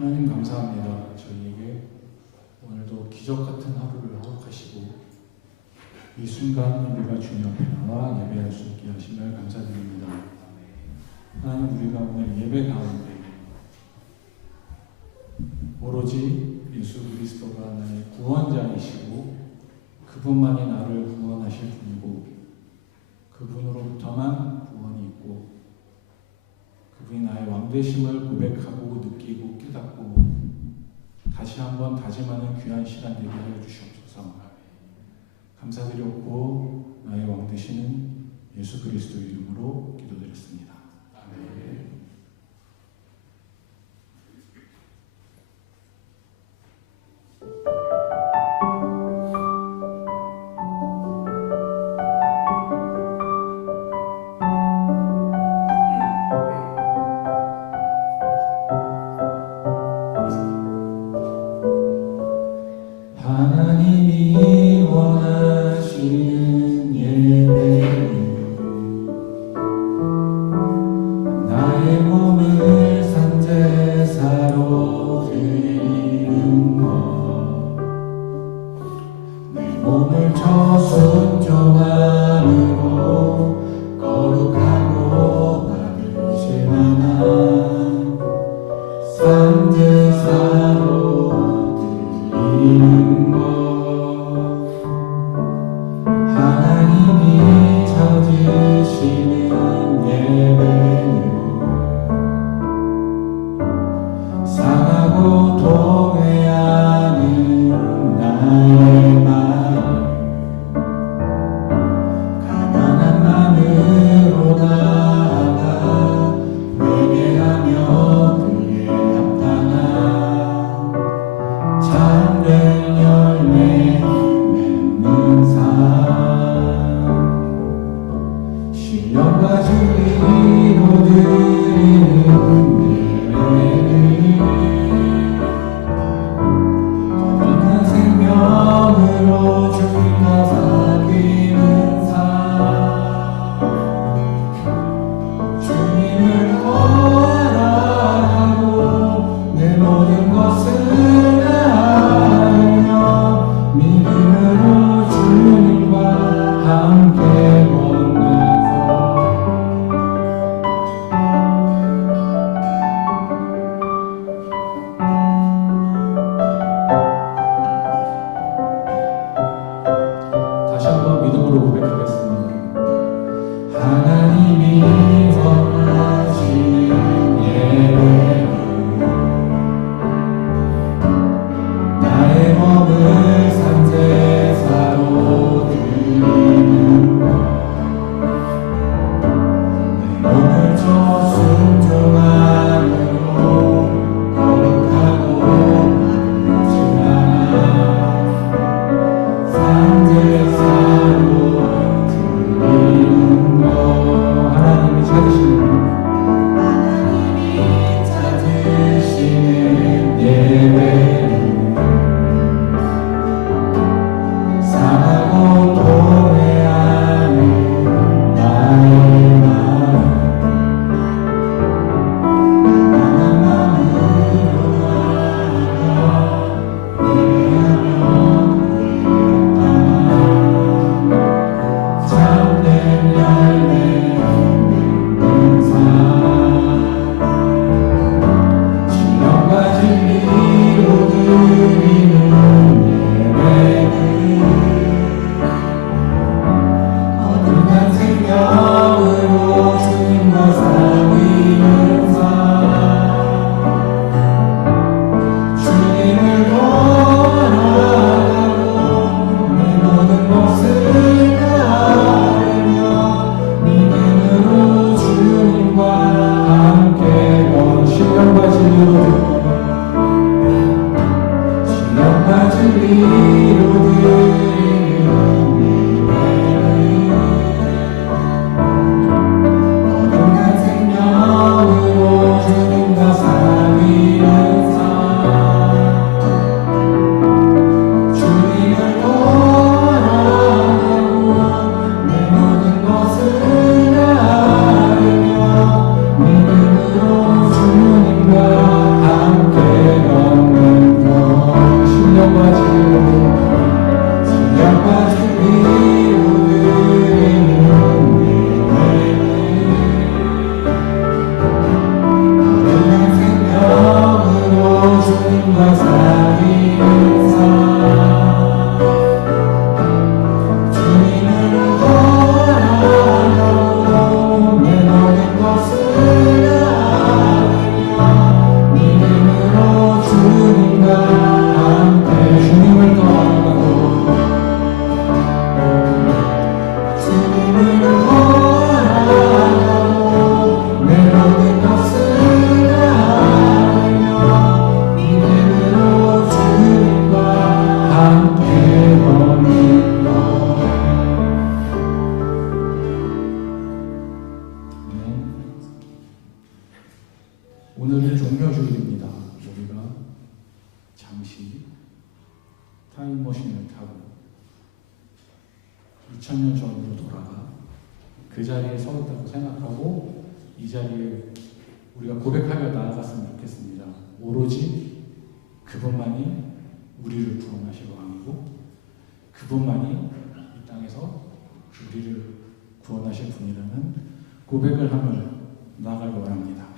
하나님 감사합니다. 저희에게 오늘도 기적 같은 하루를 허락하시고 이 순간 우리가 주님 앞에 나와 예배할 수 있게 하심을 감사드립니다. 하나님, 우리가 오늘 예배 가운데 오로지 예수 그리스도가 나의 구원자이시고 그분만이 나를 구원하실 분이고 그분으로부터만 구원이 있고 그분이 나의 왕되심을 고백하고 느끼고 깨닫고 다시 한번 다짐하는 귀한 시간 되게 하여 주시옵소서. 감사드렸고 나의 왕되시는 예수 그리스도 이름으로 기도드렸습니다. 아멘. 하나님이 원하시는 예배를 오늘은 종료주일입니다. 우리가 잠시 타임머신을 타고 2000년 전으로 돌아가 그 자리에 서 있다고 생각하고 이 자리에 우리가 고백하며 나아갔으면 좋겠습니다. 오로지 그분만이 우리를 구원하실 왕이고 그분만이 이 땅에서 우리를 구원하실 분이라는 고백을 하며 나아갈 원합니다.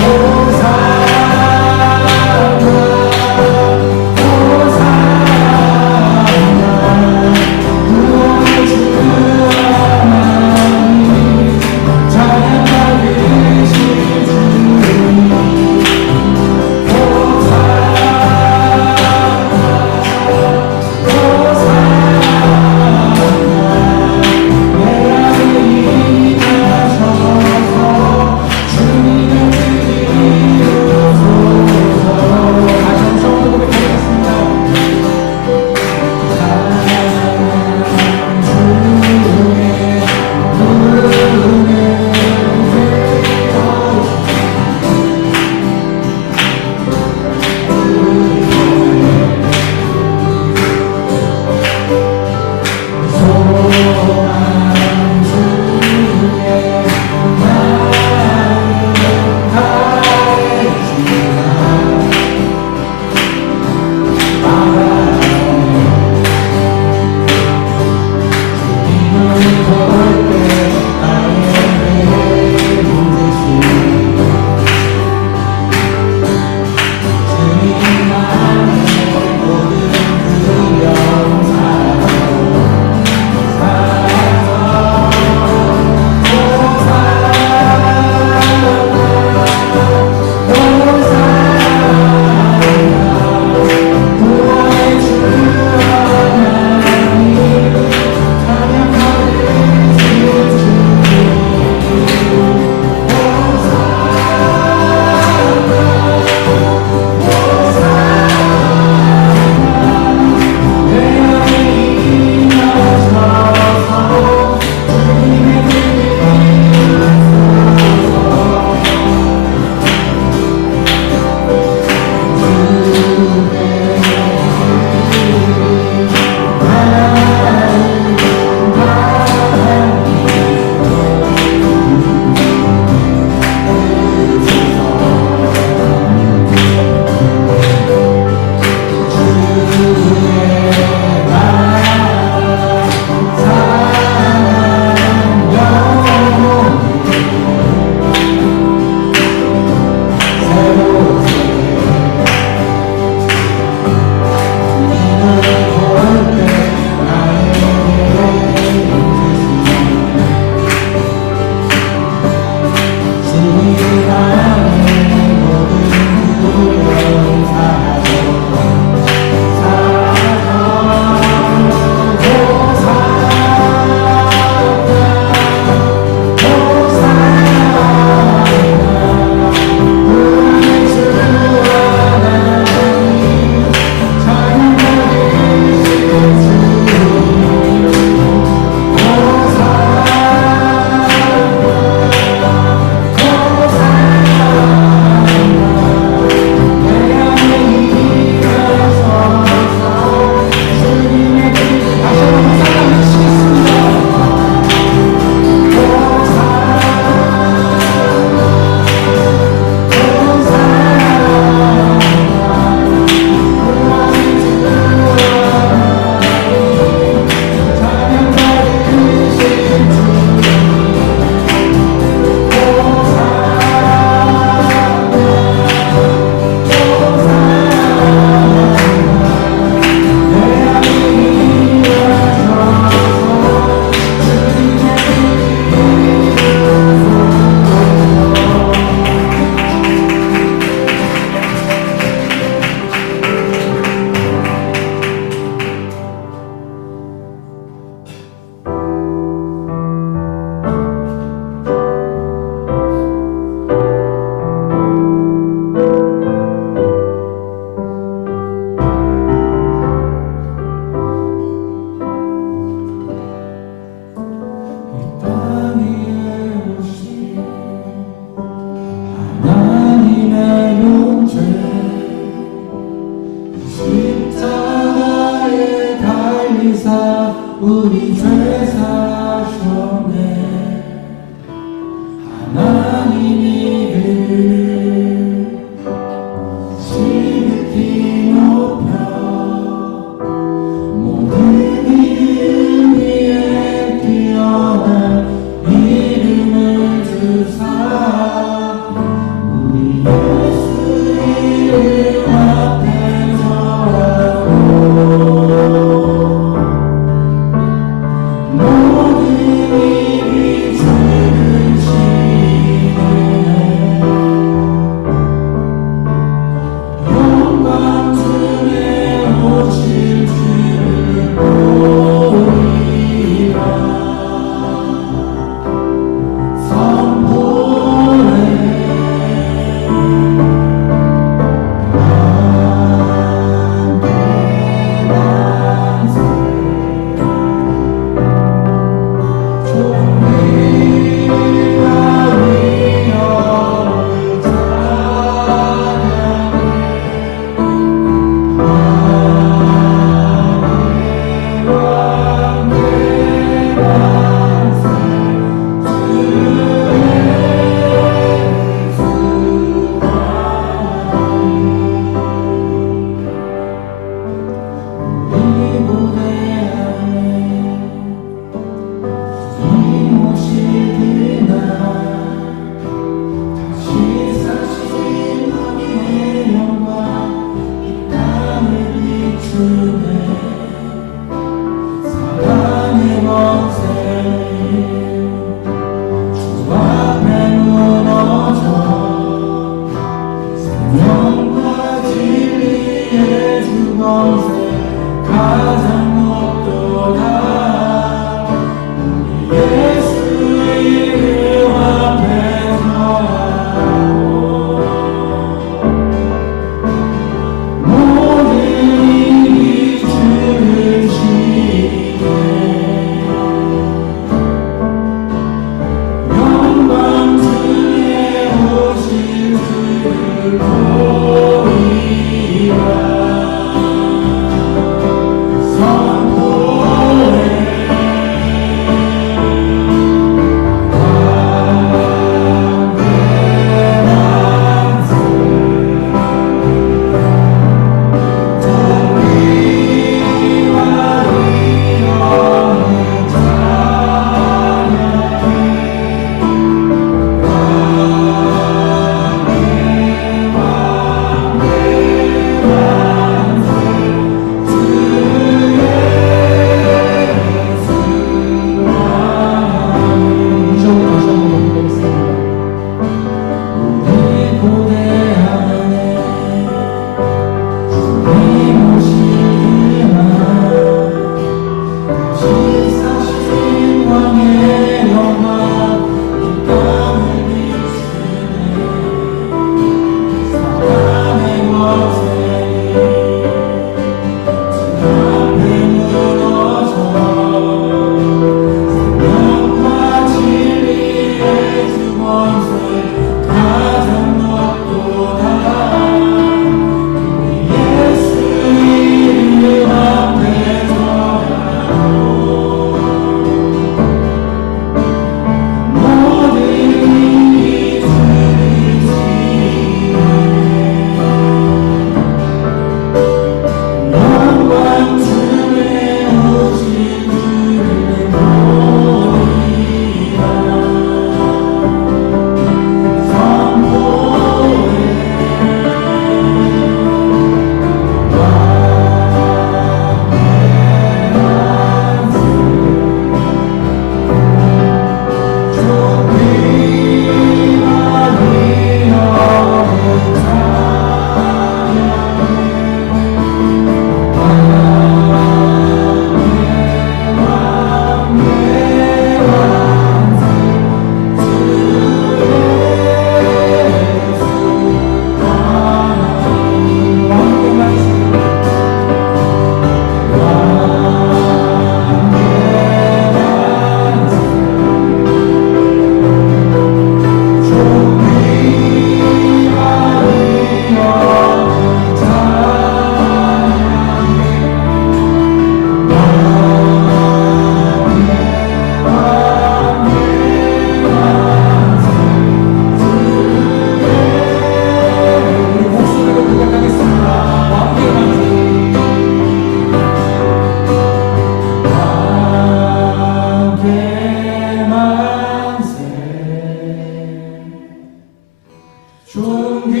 존귀와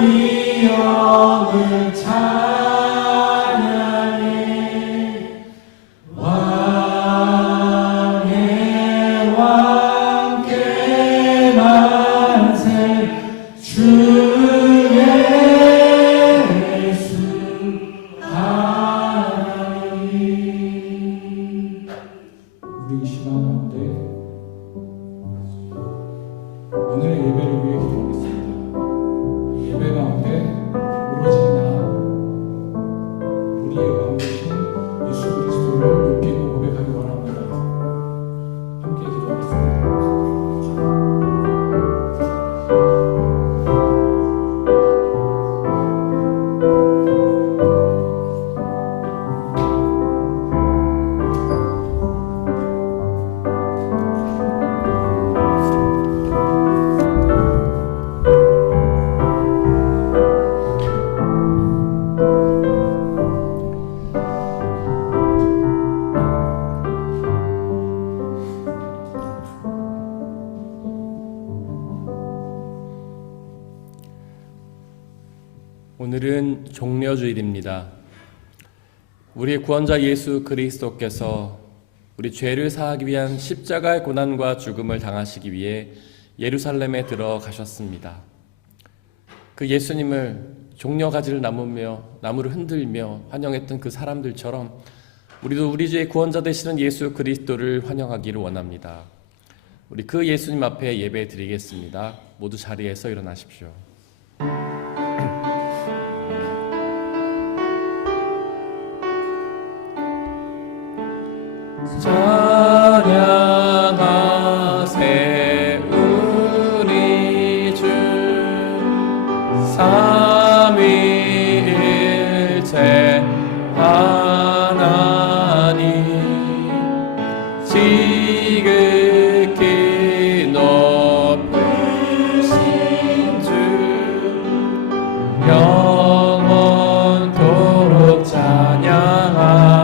위엄을 찬양해 왕의 왕께 만세 주 예수 하나님. 우리 이 시간 가운데 오늘의 예배를 위해 기도하겠습니다. 예배 가운데 오로지 나 우리의 가운데 계신 예수 그리스도를 높이고 고백하기 원합니다. 함께 기도하겠습니다. 오늘은 종려주일입니다. 우리의 구원자 예수 그리스도께서 우리 죄를 사하기 위한 십자가의 고난과 죽음을 당하시기 위해 예루살렘에 들어가셨습니다. 그 예수님을 종려가지를 나무를 흔들며 환영했던 그 사람들처럼 우리도 우리 죄의 구원자 되시는 예수 그리스도를 환영하기를 원합니다. 우리 그 예수님 앞에 예배 드리겠습니다. 모두 자리에서 일어나십시오. 찬양하세 우리 주 삼위일체 하나님 지극히 높으신 주 영원토록 찬양하세.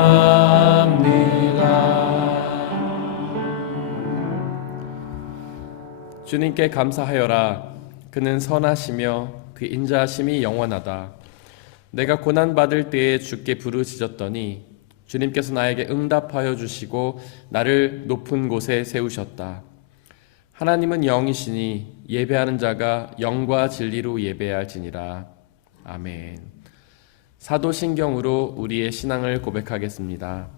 주님께 감사하여라. 그는 선하시며 그 인자하심이 영원하다. 내가 고난받을 때에 주께 부르짖었더니 주님께서 나에게 응답하여 주시고 나를 높은 곳에 세우셨다. 하나님은 영이시니 예배하는 자가 영과 진리로 예배할지니라. 아멘. 사도신경으로 우리의 신앙을 고백하겠습니다.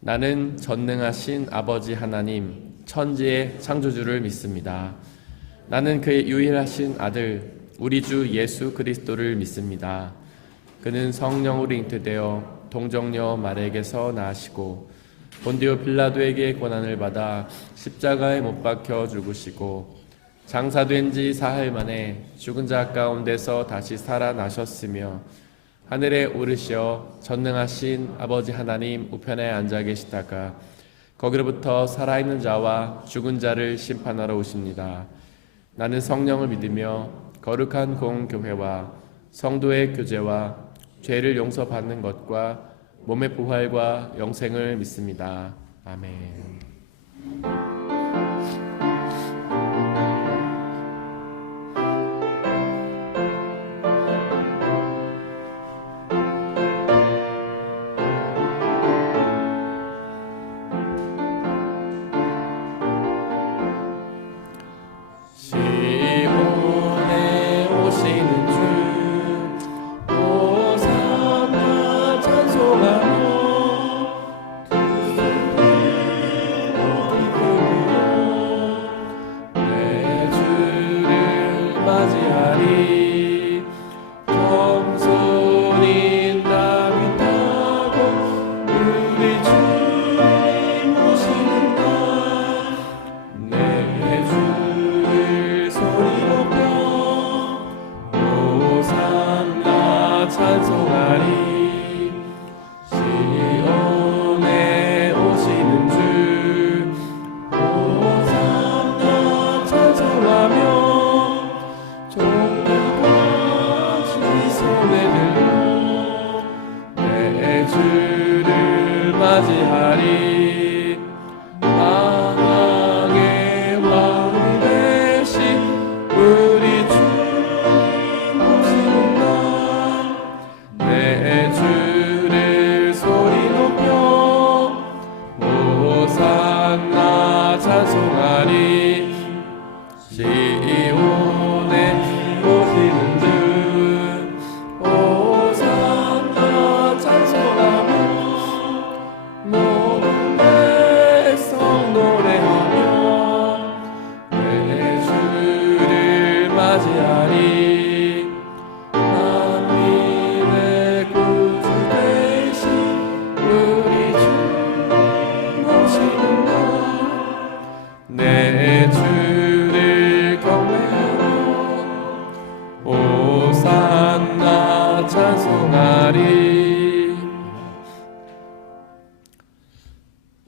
나는 전능하신 아버지 하나님 천지의 창조주를 믿습니다. 나는 그의 유일하신 아들 우리 주 예수 그리스도를 믿습니다. 그는 성령으로 잉태되어 동정녀 마리아에게서 나시고 본디오 빌라도에게 고난을 받아 십자가에 못 박혀 죽으시고 장사된 지 사흘 만에 죽은 자 가운데서 다시 살아나셨으며 하늘에 오르시어 전능하신 아버지 하나님 우편에 앉아 계시다가 거기로부터 살아있는 자와 죽은 자를 심판하러 오십니다. 나는 성령을 믿으며 거룩한 공교회와 성도의 교제와 죄를 용서받는 것과 몸의 부활과 영생을 믿습니다. 아멘. 찬송하며 그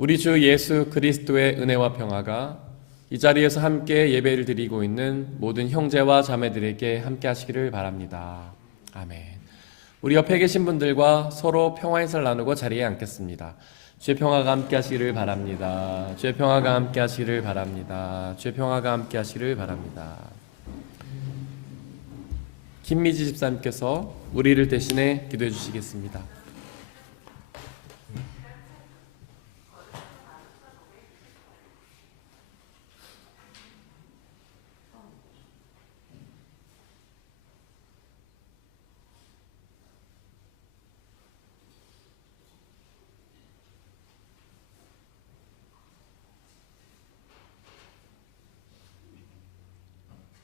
우리 주 예수 그리스도의 은혜와 평화가 이 자리에서 함께 예배를 드리고 있는 모든 형제와 자매들에게 함께 하시기를 바랍니다. 아멘. 우리 옆에 계신 분들과 서로 평화 인사를 나누고 자리에 앉겠습니다. 주의 평화가 함께 하시기를 바랍니다. 주의 평화가 함께 하시기를 바랍니다. 주의 평화가 함께 하시기를 바랍니다. 김미지 집사님께서 우리를 대신해 기도해 주시겠습니다.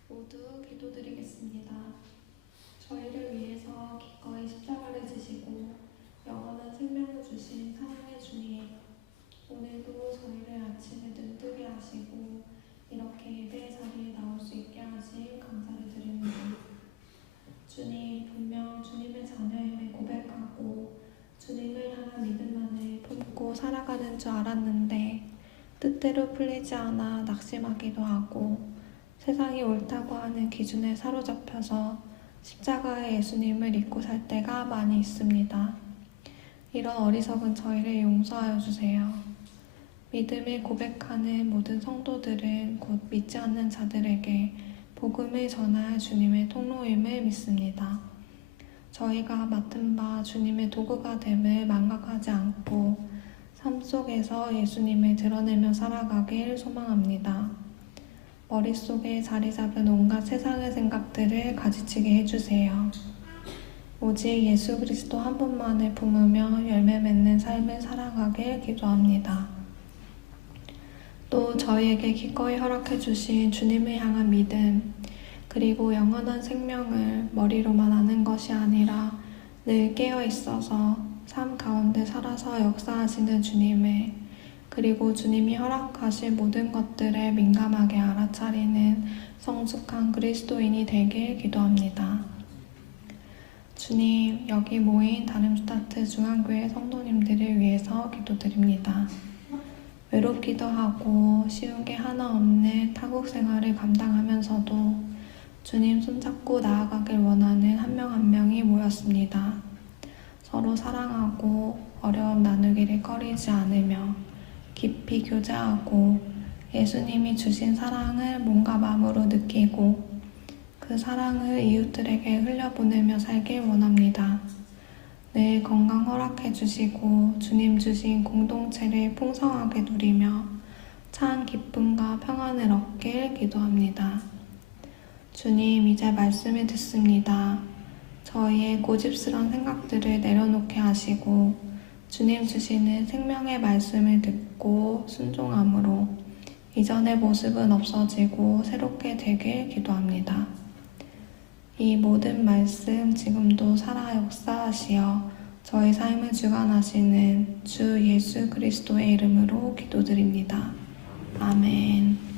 모두 기도드리겠습니다. 저희를 위해서 기꺼이 십자가를 지시고 영원한 생명을 주신 사랑의 주님, 오늘도 저희를 아침에 눈뜨게 하시고 이렇게 예배 자리에 나올 수 있게 하신 감사를 드립니다. 주님, 분명 주님의 자녀임을 고백하고 주님을 향한 믿음만을 품고 살아가는 줄 알았는데 뜻대로 풀리지 않아 낙심하기도 하고 세상이 옳다고 하는 기준에 사로잡혀서 십자가의 예수님을 잊고 살 때가 많이 있습니다. 이런 어리석은 저희를 용서하여 주세요. 믿음을 고백하는 모든 성도들은 곧 믿지 않는 자들에게 복음을 전할 주님의 통로임을 믿습니다. 저희가 맡은 바 주님의 도구가 됨을 망각하지 않고 삶 속에서 예수님을 드러내며 살아가길 소망합니다. 머릿속에 자리 잡은 온갖 세상의 생각들을 가지치게 해주세요. 오직 예수 그리스도 한 분만을 품으며 열매 맺는 삶을 살아가길 기도합니다. 또 저희에게 기꺼이 허락해 주신 주님을 향한 믿음, 그리고 영원한 생명을 머리로만 아는 것이 아니라 늘 깨어 있어서 삶 가운데 살아서 역사하시는 주님을, 그리고 주님이 허락하실 모든 것들에 민감하게 알아차리는 성숙한 그리스도인이 되길 기도합니다. 주님, 여기 모인 다름슈타트 중앙교회 성도님들을 위해서 기도드립니다. 외롭기도 하고 쉬운 게 하나 없는 타국 생활을 감당하면서도 주님 손잡고 나아가길 원하는 한 명 한 명이 모였습니다. 서로 사랑하고 어려움 나누기를 꺼리지 않으며 깊이 교제하고 예수님이 주신 사랑을 몸과 마음으로 느끼고 그 사랑을 이웃들에게 흘려보내며 살길 원합니다. 늘 건강 허락해 주시고 주님 주신 공동체를 풍성하게 누리며 참 기쁨과 평안을 얻길 기도합니다. 주님, 이제 말씀을 듣습니다. 저희의 고집스러운 생각들을 내려놓게 하시고 주님 주시는 생명의 말씀을 듣고 순종함으로 이전의 모습은 없어지고 새롭게 되길 기도합니다. 이 모든 말씀 지금도 살아 역사하시어 저희 삶을 주관하시는 주 예수 그리스도의 이름으로 기도드립니다. 아멘.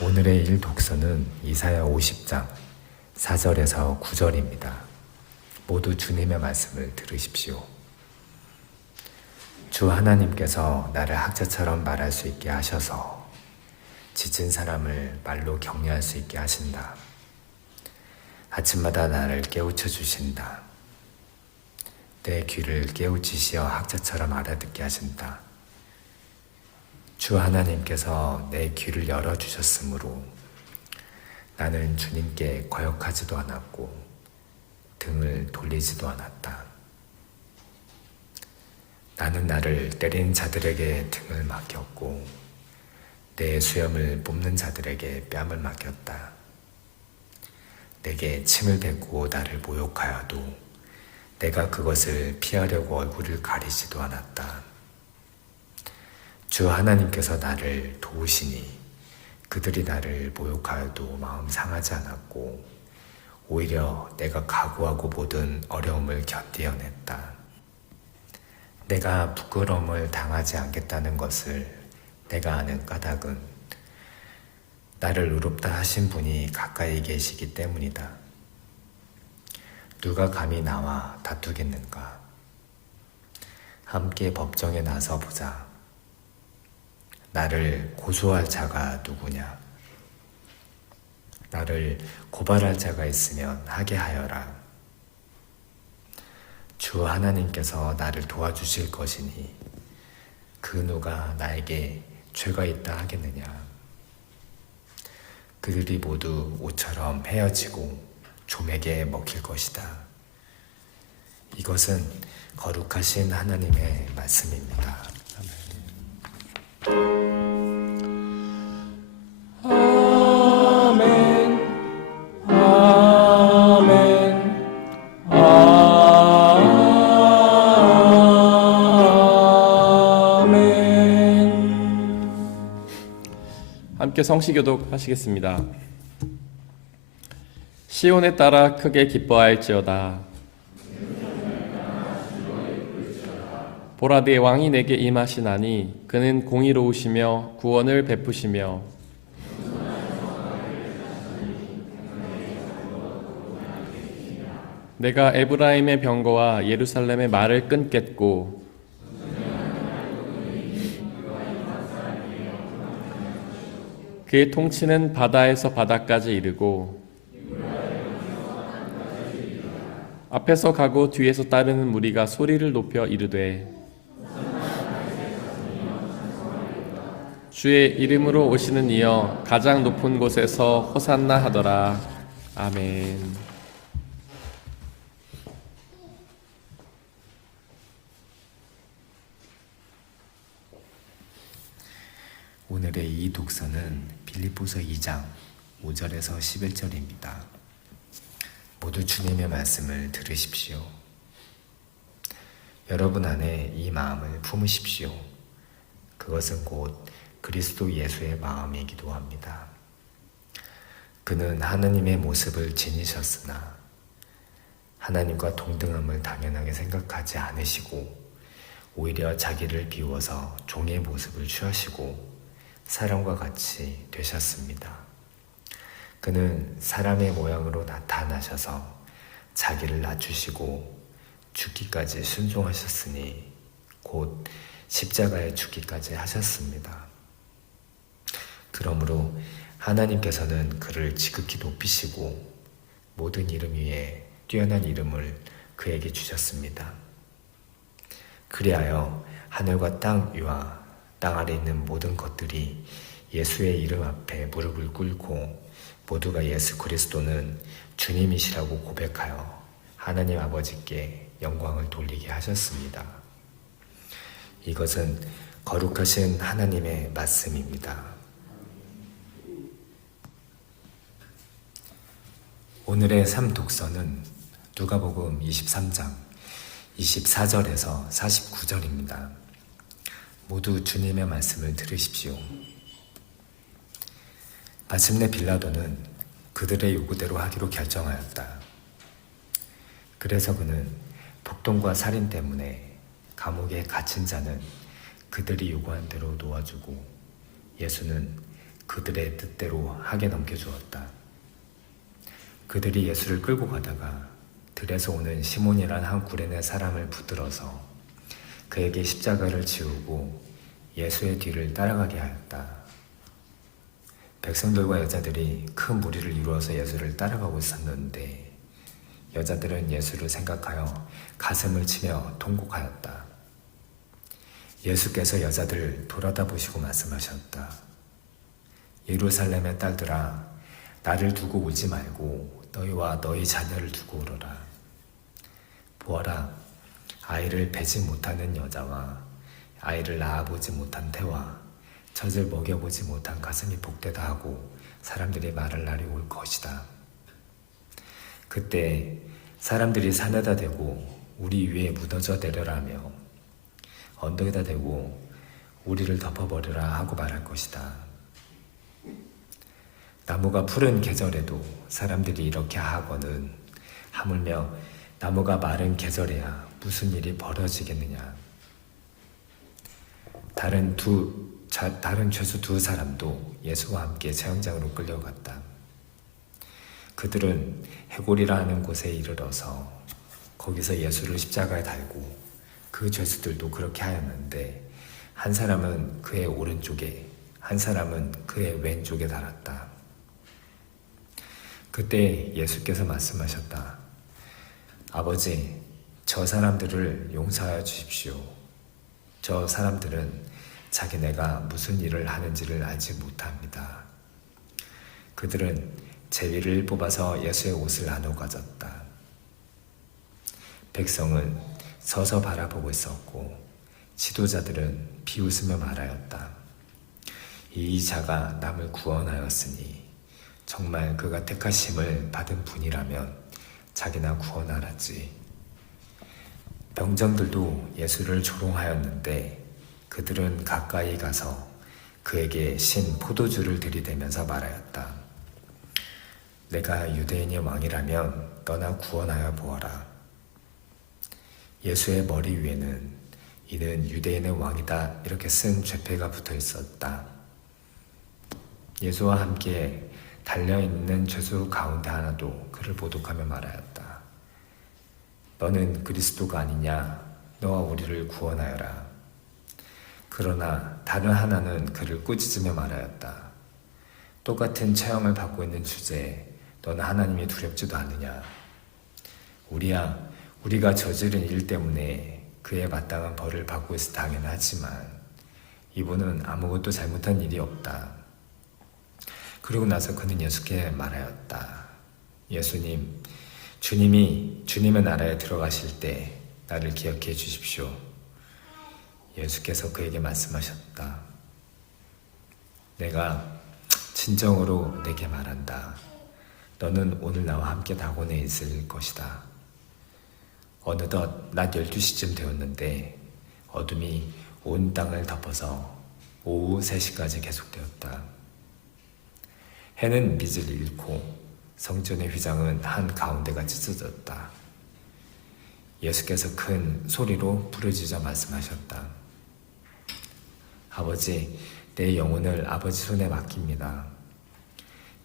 오늘의 일독서는 이사야 50장 4절에서 9절입니다. 모두 주님의 말씀을 들으십시오. 주 하나님께서 나를 학자처럼 말할 수 있게 하셔서 지친 사람을 말로 격려할 수 있게 하신다. 아침마다 나를 깨우쳐 주신다. 내 귀를 깨우치시어 학자처럼 알아듣게 하신다. 주 하나님께서 내 귀를 열어주셨으므로 나는 주님께 거역하지도 않았고 등을 돌리지도 않았다. 나는 나를 때리는 자들에게 등을 맡겼고 내 수염을 뽑는 자들에게 뺨을 맡겼다. 내게 침을 뱉고 나를 모욕하여도 내가 그것을 피하려고 얼굴을 가리지도 않았다. 주 하나님께서 나를 도우시니 그들이 나를 모욕하여도 마음 상하지 않았고 오히려 내가 각오하고 모든 어려움을 견디어냈다. 내가 부끄러움을 당하지 않겠다는 것을 내가 아는 까닭은 나를 의롭다 하신 분이 가까이 계시기 때문이다. 누가 감히 나와 다투겠는가? 함께 법정에 나서 보자. 나를 고소할 자가 누구냐? 나를 고발할 자가 있으면 하게 하여라. 주 하나님께서 나를 도와주실 것이니 그 누가 나에게 죄가 있다 하겠느냐? 그들이 모두 옷처럼 헤어지고 좀에게 먹힐 것이다. 이것은 거룩하신 하나님의 말씀입니다. 아멘. 아멘. 아멘. 함께 성시교독 하시겠습니다. 시온에 따라 크게 기뻐할지어다. 보라, 내 왕이 내게 임하시나니 그는 공의로우시며 구원을 베푸시며 내가 에브라임의 병거와 예루살렘의 말을 끊겠고 그의 통치는 바다에서 바다까지 이르고 앞에서 가고 뒤에서 따르는 무리가 소리를 높여 이르되 주의 이름으로 오시는 이여 가장 높은 곳에서 호산나 하더라. 아멘. 오늘의 이 독서는 빌립보서 2장 5절에서 11절입니다. 모두 주님의 말씀을 들으십시오. 여러분 안에 이 마음을 품으십시오. 그것은 곧 그리스도 예수의 마음이기도 합니다. 그는 하나님의 모습을 지니셨으나 하나님과 동등함을 당연하게 생각하지 않으시고 오히려 자기를 비워서 종의 모습을 취하시고 사람과 같이 되셨습니다. 그는 사람의 모양으로 나타나셔서 자기를 낮추시고 죽기까지 순종하셨으니 곧 십자가에 죽기까지 하셨습니다. 그러므로 하나님께서는 그를 지극히 높이시고 모든 이름 위에 뛰어난 이름을 그에게 주셨습니다. 그리하여 하늘과 땅 위와 땅 아래 있는 모든 것들이 예수의 이름 앞에 무릎을 꿇고 모두가 예수 그리스도는 주님이시라고 고백하여 하나님 아버지께 영광을 돌리게 하셨습니다. 이것은 거룩하신 하나님의 말씀입니다. 오늘의 3독서는 누가복음 23장 24절에서 49절입니다. 모두 주님의 말씀을 들으십시오. 마침내 빌라도는 그들의 요구대로 하기로 결정하였다. 그래서 그는 폭동과 살인 때문에 감옥에 갇힌 자는 그들이 요구한 대로 놓아주고 예수는 그들의 뜻대로 하게 넘겨주었다. 그들이 예수를 끌고 가다가 들에서 오는 시몬이란 한 구레네 사람을 붙들어서 그에게 십자가를 지우고 예수의 뒤를 따라가게 하였다. 백성들과 여자들이 큰 무리를 이루어서 예수를 따라가고 있었는데 여자들은 예수를 생각하여 가슴을 치며 통곡하였다. 예수께서 여자들을 돌아다 보시고 말씀하셨다. 예루살렘의 딸들아, 나를 두고 오지 말고 너희와 너희 자녀를 두고 오너라. 보아라, 아이를 베지 못하는 여자와 아이를 낳아보지 못한 태와 젖을 먹여보지 못한 가슴이 복되다 하고 사람들이 말할 날이 올 것이다. 그때 사람들이 산에다 대고 우리 위에 무너져 내려라며 언덕에다 대고 우리를 덮어버리라 하고 말할 것이다. 나무가 푸른 계절에도 사람들이 이렇게 하거든 하물며 나무가 마른 계절에야 무슨 일이 벌어지겠느냐. 다른 죄수 두 사람도 예수와 함께 채영장으로 끌려갔다. 그들은 해골이라 하는 곳에 이르러서 거기서 예수를 십자가에 달고 그 죄수들도 그렇게 하였는데 한 사람은 그의 오른쪽에 한 사람은 그의 왼쪽에 달았다. 그때 예수께서 말씀하셨다. 아버지, 저 사람들을 용서하여 주십시오. 저 사람들은 자기네가 무슨 일을 하는지를 알지 못합니다. 그들은 제비를 뽑아서 예수의 옷을 나눠 가졌다. 백성은 서서 바라보고 있었고 지도자들은 비웃으며 말하였다. 이 자가 남을 구원하였으니 정말 그가 택하심을 받은 분이라면 자기나 구원하라지. 병정들도 예수를 조롱하였는데 그들은 가까이 가서 그에게 신 포도주를 들이대면서 말하였다. 내가 유대인의 왕이라면 너나 구원하여 보아라. 예수의 머리 위에는 이는 유대인의 왕이다 이렇게 쓴 죄패가 붙어 있었다. 예수와 함께 달려있는 죄수 가운데 하나도 그를 보독하며 말하였다. 너는 그리스도가 아니냐? 너와 우리를 구원하여라. 그러나 다른 하나는 그를 꾸짖으며 말하였다. 똑같은 체험을 받고 있는 주제에 너는 하나님이 두렵지도 않느냐? 우리가 저지른 일 때문에 그에 마땅한 벌을 받고 있어 당연하지만 이분은 아무것도 잘못한 일이 없다. 그리고 나서 그는 예수께 말하였다. 예수님, 주님의 나라에 들어가실 때 나를 기억해 주십시오. 예수께서 그에게 말씀하셨다. 내가 진정으로 내게 말한다. 너는 오늘 나와 함께 낙원에 있을 것이다. 어느덧 낮 12시쯤 되었는데 어둠이 온 땅을 덮어서 오후 3시까지 계속되었다. 해는 빛을 잃고 성전의 휘장은 한가운데가 찢어졌다. 예수께서 큰 소리로 부르짖어 말씀하셨다. 아버지, 내 영혼을 아버지 손에 맡깁니다.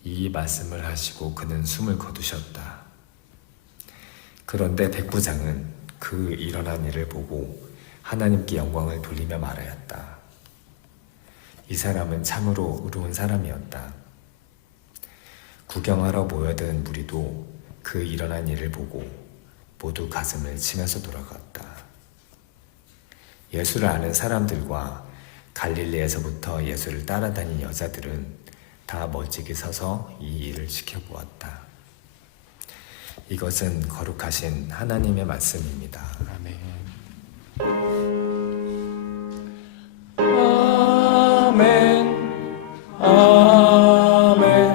이 말씀을 하시고 그는 숨을 거두셨다. 그런데 백부장은 그 일어난 일을 보고 하나님께 영광을 돌리며 말하였다. 이 사람은 참으로 의로운 사람이었다. 구경하러 모여든 무리도 그 일어난 일을 보고 모두 가슴을 치면서 돌아갔다. 예수를 아는 사람들과 갈릴리에서부터 예수를 따라다닌 여자들은 다 멋지게 서서 이 일을 지켜보았다. 이것은 거룩하신 하나님의 말씀입니다. 아멘. 아멘. 아멘.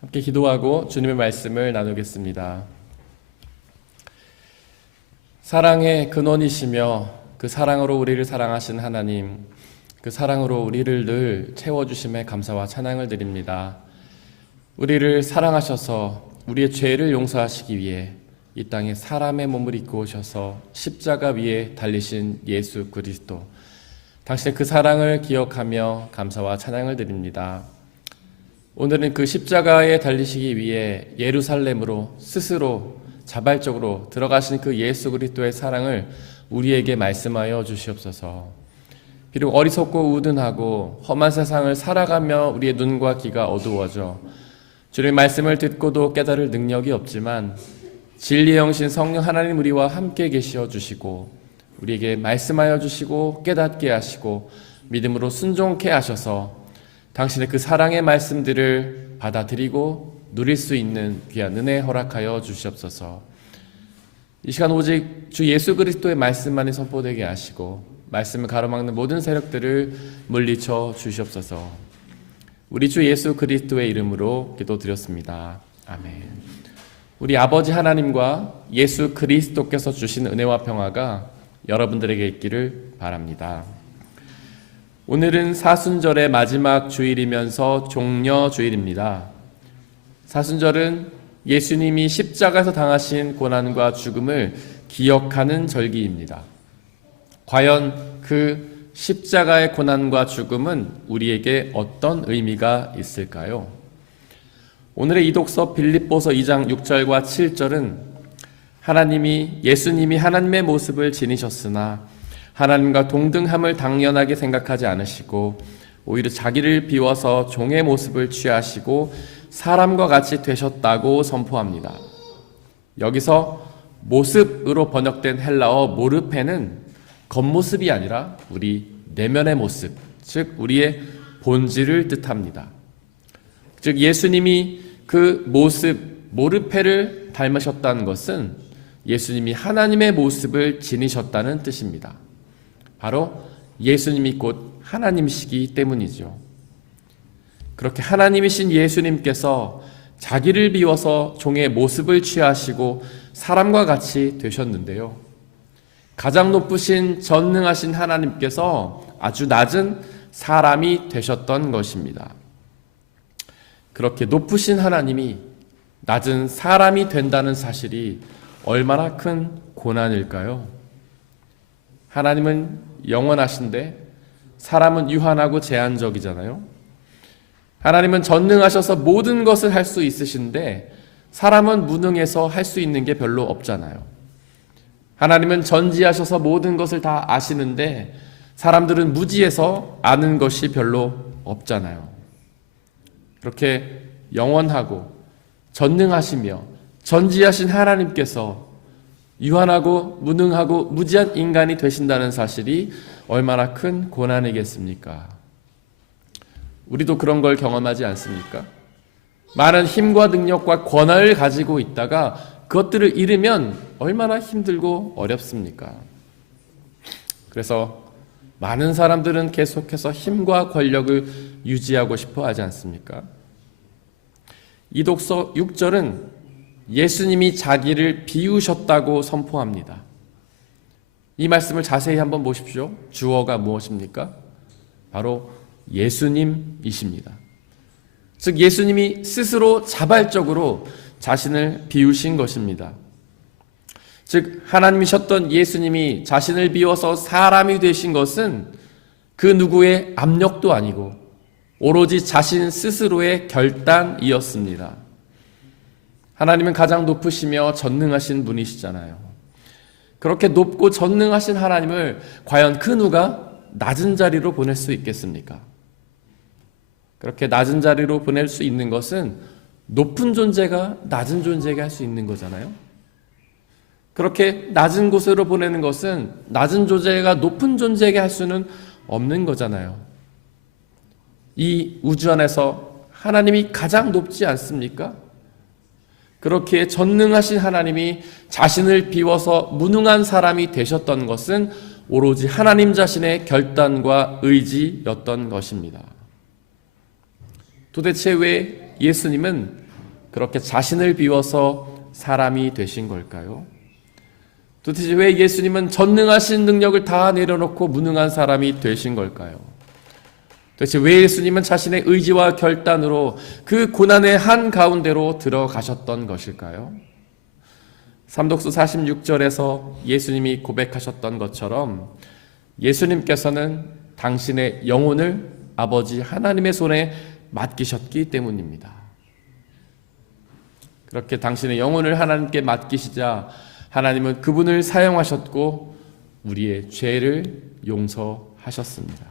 함께 기도하고 주님의 말씀을 나누겠습니다. 사랑의 근원이시며 그 사랑으로 우리를 사랑하신 하나님, 그 사랑으로 우리를 늘 채워주심에 감사와 찬양을 드립니다. 우리를 사랑하셔서 우리의 죄를 용서하시기 위해 이 땅에 사람의 몸을 입고 오셔서 십자가 위에 달리신 예수 그리스도, 당신의 그 사랑을 기억하며 감사와 찬양을 드립니다. 오늘은 그 십자가에 달리시기 위해 예루살렘으로 스스로 자발적으로 들어가신 그 예수 그리스도의 사랑을 우리에게 말씀하여 주시옵소서. 비록 어리석고 우둔하고 험한 세상을 살아가며 우리의 눈과 귀가 어두워져 주님의 말씀을 듣고도 깨달을 능력이 없지만 진리의 영신 성령 하나님 우리와 함께 계시어 주시고 우리에게 말씀하여 주시고 깨닫게 하시고 믿음으로 순종케 하셔서 당신의 그 사랑의 말씀들을 받아들이고 누릴 수 있는 귀한 은혜 허락하여 주시옵소서. 이 시간 오직 주 예수 그리스도의 말씀만이 선포되게 하시고 말씀을 가로막는 모든 세력들을 물리쳐 주시옵소서. 우리 주 예수 그리스도의 이름으로 기도드렸습니다. 아멘. 아멘. 우리 아버지 하나님과 예수 그리스도께서 주신 은혜와 평화가 여러분들에게 있기를 바랍니다. 오늘은 사순절의 마지막 주일이면서 종려주일입니다. 사순절은 예수님이 십자가에서 당하신 고난과 죽음을 기억하는 절기입니다. 과연 그 십자가의 고난과 죽음은 우리에게 어떤 의미가 있을까요? 오늘의 이독서 빌립보서 2장 6절과 7절은 예수님이 하나님의 모습을 지니셨으나 하나님과 동등함을 당연하게 생각하지 않으시고 오히려 자기를 비워서 종의 모습을 취하시고 사람과 같이 되셨다고 선포합니다. 여기서 모습으로 번역된 헬라어 모르페는 겉모습이 아니라 우리 내면의 모습, 즉 우리의 본질을 뜻합니다. 즉 예수님이 그 모습 모르페를 닮으셨다는 것은 예수님이 하나님의 모습을 지니셨다는 뜻입니다. 바로 예수님이 곧 하나님이시기 때문이죠. 그렇게 하나님이신 예수님께서 자기를 비워서 종의 모습을 취하시고 사람과 같이 되셨는데요. 가장 높으신 전능하신 하나님께서 아주 낮은 사람이 되셨던 것입니다. 그렇게 높으신 하나님이 낮은 사람이 된다는 사실이 얼마나 큰 고난일까요? 하나님은 영원하신데 사람은 유한하고 제한적이잖아요. 하나님은 전능하셔서 모든 것을 할 수 있으신데 사람은 무능해서 할 수 있는 게 별로 없잖아요. 하나님은 전지하셔서 모든 것을 다 아시는데 사람들은 무지해서 아는 것이 별로 없잖아요. 그렇게 영원하고 전능하시며 전지하신 하나님께서 유한하고 무능하고 무지한 인간이 되신다는 사실이 얼마나 큰 고난이겠습니까? 우리도 그런 걸 경험하지 않습니까? 많은 힘과 능력과 권한을 가지고 있다가 그것들을 잃으면 얼마나 힘들고 어렵습니까? 그래서 많은 사람들은 계속해서 힘과 권력을 유지하고 싶어 하지 않습니까? 이독서 6절은 예수님이 자기를 비우셨다고 선포합니다. 이 말씀을 자세히 한번 보십시오. 주어가 무엇입니까? 바로 예수님이십니다. 즉 예수님이 스스로 자발적으로 자신을 비우신 것입니다. 즉 하나님이셨던 예수님이 자신을 비워서 사람이 되신 것은 그 누구의 압력도 아니고 오로지 자신 스스로의 결단이었습니다. 하나님은 가장 높으시며 전능하신 분이시잖아요. 그렇게 높고 전능하신 하나님을 과연 그 누가 낮은 자리로 보낼 수 있겠습니까? 그렇게 낮은 자리로 보낼 수 있는 것은 높은 존재가 낮은 존재에게 할 수 있는 거잖아요. 그렇게 낮은 곳으로 보내는 것은 낮은 존재가 높은 존재에게 할 수는 없는 거잖아요. 이 우주 안에서 하나님이 가장 높지 않습니까? 그렇게 전능하신 하나님이 자신을 비워서 무능한 사람이 되셨던 것은 오로지 하나님 자신의 결단과 의지였던 것입니다. 도대체 왜 예수님은 그렇게 자신을 비워서 사람이 되신 걸까요? 도대체 왜 예수님은 전능하신 능력을 다 내려놓고 무능한 사람이 되신 걸까요? 도대체 왜 예수님은 자신의 의지와 결단으로 그 고난의 한가운데로 들어가셨던 것일까요? 삼독수 46절에서 예수님이 고백하셨던 것처럼 예수님께서는 당신의 영혼을 아버지 하나님의 손에 맡기셨기 때문입니다. 그렇게 당신의 영혼을 하나님께 맡기시자 하나님은 그분을 사용하셨고 우리의 죄를 용서하셨습니다.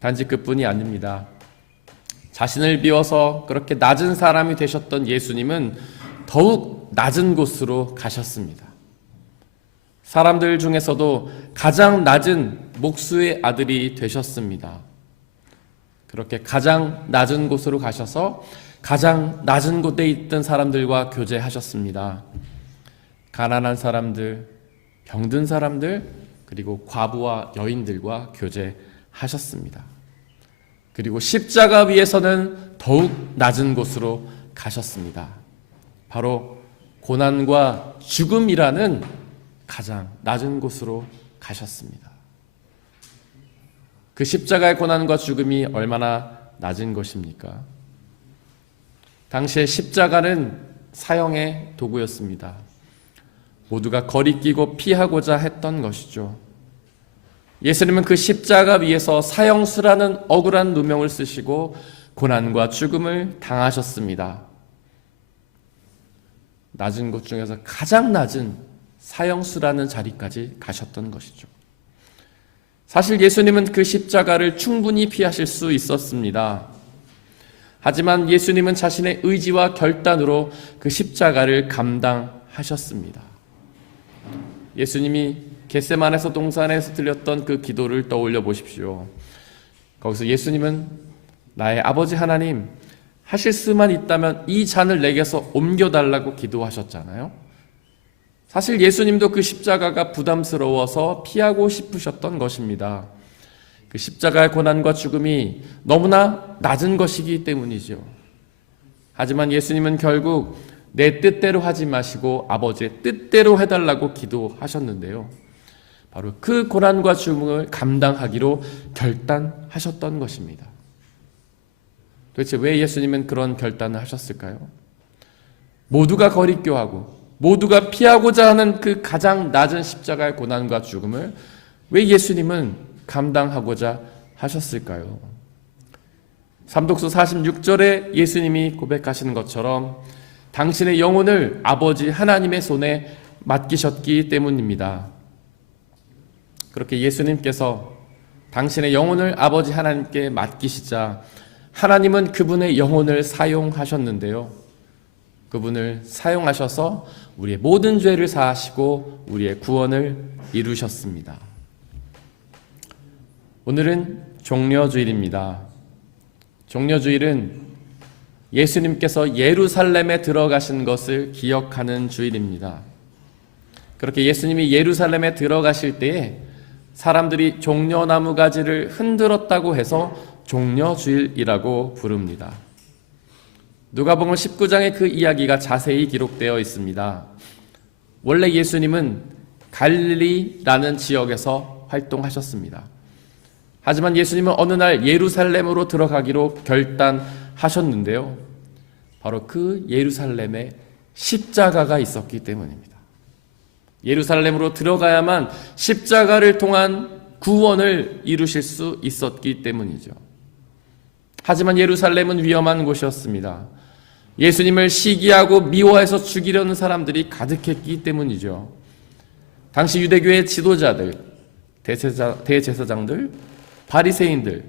단지 그뿐이 아닙니다. 자신을 비워서 그렇게 낮은 사람이 되셨던 예수님은 더욱 낮은 곳으로 가셨습니다. 사람들 중에서도 가장 낮은 목수의 아들이 되셨습니다. 그렇게 가장 낮은 곳으로 가셔서 가장 낮은 곳에 있던 사람들과 교제하셨습니다. 가난한 사람들, 병든 사람들, 그리고 과부와 여인들과 교제하셨습니다. 그리고 십자가 위에서는 더욱 낮은 곳으로 가셨습니다. 바로 고난과 죽음이라는 가장 낮은 곳으로 가셨습니다. 그 십자가의 고난과 죽음이 얼마나 낮은 것입니까? 당시에 십자가는 사형의 도구였습니다. 모두가 거리끼고 피하고자 했던 것이죠. 예수님은 그 십자가 위에서 사형수라는 억울한 누명을 쓰시고 고난과 죽음을 당하셨습니다. 낮은 곳 중에서 가장 낮은 사형수라는 자리까지 가셨던 것이죠. 사실 예수님은 그 십자가를 충분히 피하실 수 있었습니다. 하지만 예수님은 자신의 의지와 결단으로 그 십자가를 감당하셨습니다. 예수님이 겟세마네 동산에서 들렸던 그 기도를 떠올려 보십시오. 거기서 예수님은 나의 아버지 하나님, 하실 수만 있다면 이 잔을 내게서 옮겨달라고 기도하셨잖아요. 사실 예수님도 그 십자가가 부담스러워서 피하고 싶으셨던 것입니다. 그 십자가의 고난과 죽음이 너무나 낮은 것이기 때문이죠. 하지만 예수님은 결국 내 뜻대로 하지 마시고 아버지의 뜻대로 해달라고 기도하셨는데요. 바로 그 고난과 죽음을 감당하기로 결단하셨던 것입니다. 도대체 왜 예수님은 그런 결단을 하셨을까요? 모두가 거리껴하고 모두가 피하고자 하는 그 가장 낮은 십자가의 고난과 죽음을 왜 예수님은 감당하고자 하셨을까요? 삼독서 46절에 예수님이 고백하시는 것처럼 당신의 영혼을 아버지 하나님의 손에 맡기셨기 때문입니다. 그렇게 예수님께서 당신의 영혼을 아버지 하나님께 맡기시자 하나님은 그분의 영혼을 사용하셨는데요. 그분을 사용하셔서 우리의 모든 죄를 사하시고 우리의 구원을 이루셨습니다. 오늘은 종려주일입니다. 종려주일은 예수님께서 예루살렘에 들어가신 것을 기억하는 주일입니다. 그렇게 예수님이 예루살렘에 들어가실 때에 사람들이 종려나무 가지를 흔들었다고 해서 종려주일이라고 부릅니다. 누가복음 19장에 그 이야기가 자세히 기록되어 있습니다. 원래 예수님은 갈릴리라는 지역에서 활동하셨습니다. 하지만 예수님은 어느 날 예루살렘으로 들어가기로 결단하셨는데요. 바로 그 예루살렘에 십자가가 있었기 때문입니다. 예루살렘으로 들어가야만 십자가를 통한 구원을 이루실 수 있었기 때문이죠. 하지만 예루살렘은 위험한 곳이었습니다. 예수님을 시기하고 미워해서 죽이려는 사람들이 가득했기 때문이죠. 당시 유대교의 지도자들, 대제사장들, 바리새인들,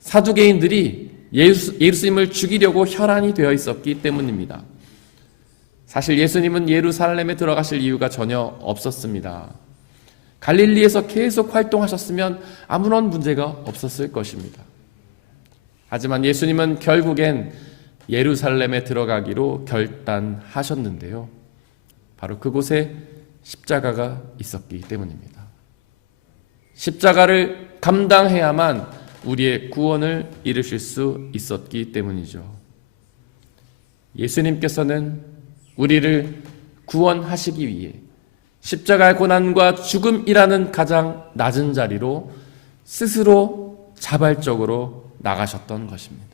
사두개인들이 예수님을 죽이려고 혈안이 되어 있었기 때문입니다. 사실 예수님은 예루살렘에 들어가실 이유가 전혀 없었습니다. 갈릴리에서 계속 활동하셨으면 아무런 문제가 없었을 것입니다. 하지만 예수님은 결국엔 예루살렘에 들어가기로 결단하셨는데요. 바로 그곳에 십자가가 있었기 때문입니다. 십자가를 감당해야만 우리의 구원을 이루실 수 있었기 때문이죠. 예수님께서는 우리를 구원하시기 위해 십자가의 고난과 죽음이라는 가장 낮은 자리로 스스로 자발적으로 나가셨던 것입니다.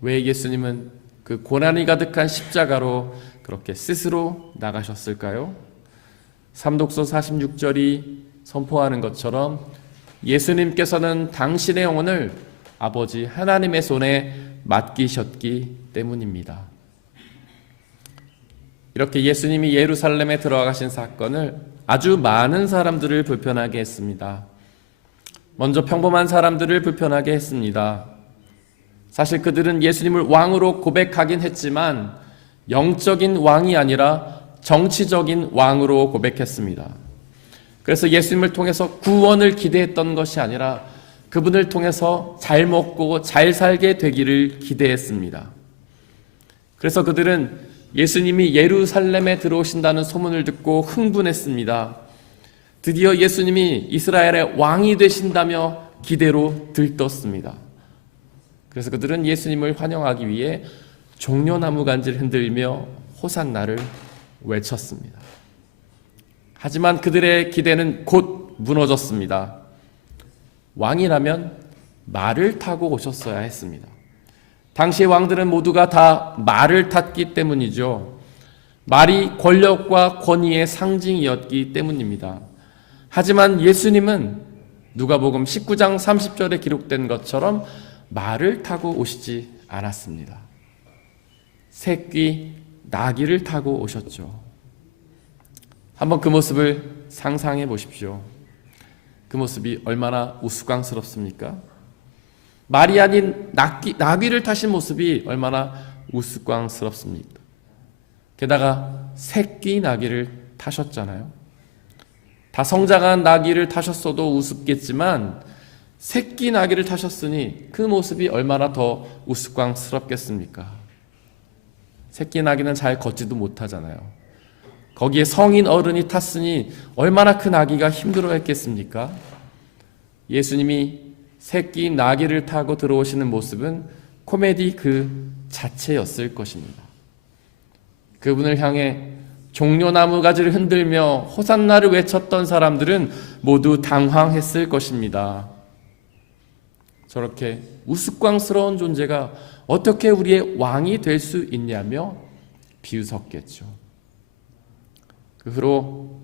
왜 예수님은 그 고난이 가득한 십자가로 그렇게 스스로 나가셨을까요? 삼독서 46절이 선포하는 것처럼 예수님께서는 당신의 영혼을 아버지 하나님의 손에 맡기셨기 때문입니다. 이렇게 예수님이 예루살렘에 들어가신 사건을 아주 많은 사람들을 불편하게 했습니다. 먼저 평범한 사람들을 불편하게 했습니다. 사실 그들은 예수님을 왕으로 고백하긴 했지만 영적인 왕이 아니라 정치적인 왕으로 고백했습니다. 그래서 예수님을 통해서 구원을 기대했던 것이 아니라 그분을 통해서 잘 먹고 잘 살게 되기를 기대했습니다. 그래서 그들은 예수님이 예루살렘에 들어오신다는 소문을 듣고 흥분했습니다. 드디어 예수님이 이스라엘의 왕이 되신다며 기대로 들떴습니다. 그래서 그들은 예수님을 환영하기 위해 종려나무 간지를 흔들며 호산나를 외쳤습니다. 하지만 그들의 기대는 곧 무너졌습니다. 왕이라면 말을 타고 오셨어야 했습니다. 당시의 왕들은 모두가 다 말을 탔기 때문이죠. 말이 권력과 권위의 상징이었기 때문입니다. 하지만 예수님은 누가복음 19장 30절에 기록된 것처럼 말을 타고 오시지 않았습니다. 새끼 나귀를 타고 오셨죠. 한번 그 모습을 상상해 보십시오. 그 모습이 얼마나 우스꽝스럽습니까? 말이 아닌 나귀를 타신 모습이 얼마나 우스꽝스럽습니까? 게다가 새끼 나귀를 타셨잖아요. 다 성장한 나귀를 타셨어도 우습겠지만 새끼 나귀를 타셨으니 그 모습이 얼마나 더 우스꽝스럽겠습니까? 새끼 나귀는 잘 걷지도 못하잖아요. 거기에 성인 어른이 탔으니 얼마나 그 나귀가 힘들어했겠습니까? 예수님이 새끼 나귀를 타고 들어오시는 모습은 코미디 그 자체였을 것입니다. 그분을 향해 종려나무 가지를 흔들며 호산나를 외쳤던 사람들은 모두 당황했을 것입니다. 저렇게 우스꽝스러운 존재가 어떻게 우리의 왕이 될 수 있냐며 비웃었겠죠. 그 후로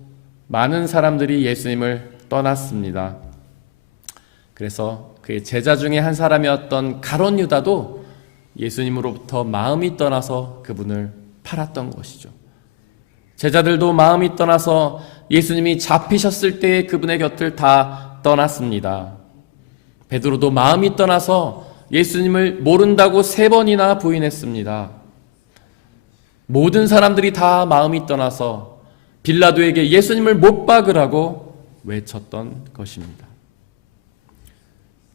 많은 사람들이 예수님을 떠났습니다. 그래서 그의 제자 중에 한 사람이었던 가룟 유다도 예수님으로부터 마음이 떠나서 그분을 팔았던 것이죠. 제자들도 마음이 떠나서 예수님이 잡히셨을 때에 그분의 곁을 다 떠났습니다. 베드로도 마음이 떠나서 예수님을 모른다고 3번이나 부인했습니다. 모든 사람들이 다 마음이 떠나서 빌라도에게 예수님을 못 박으라고 외쳤던 것입니다.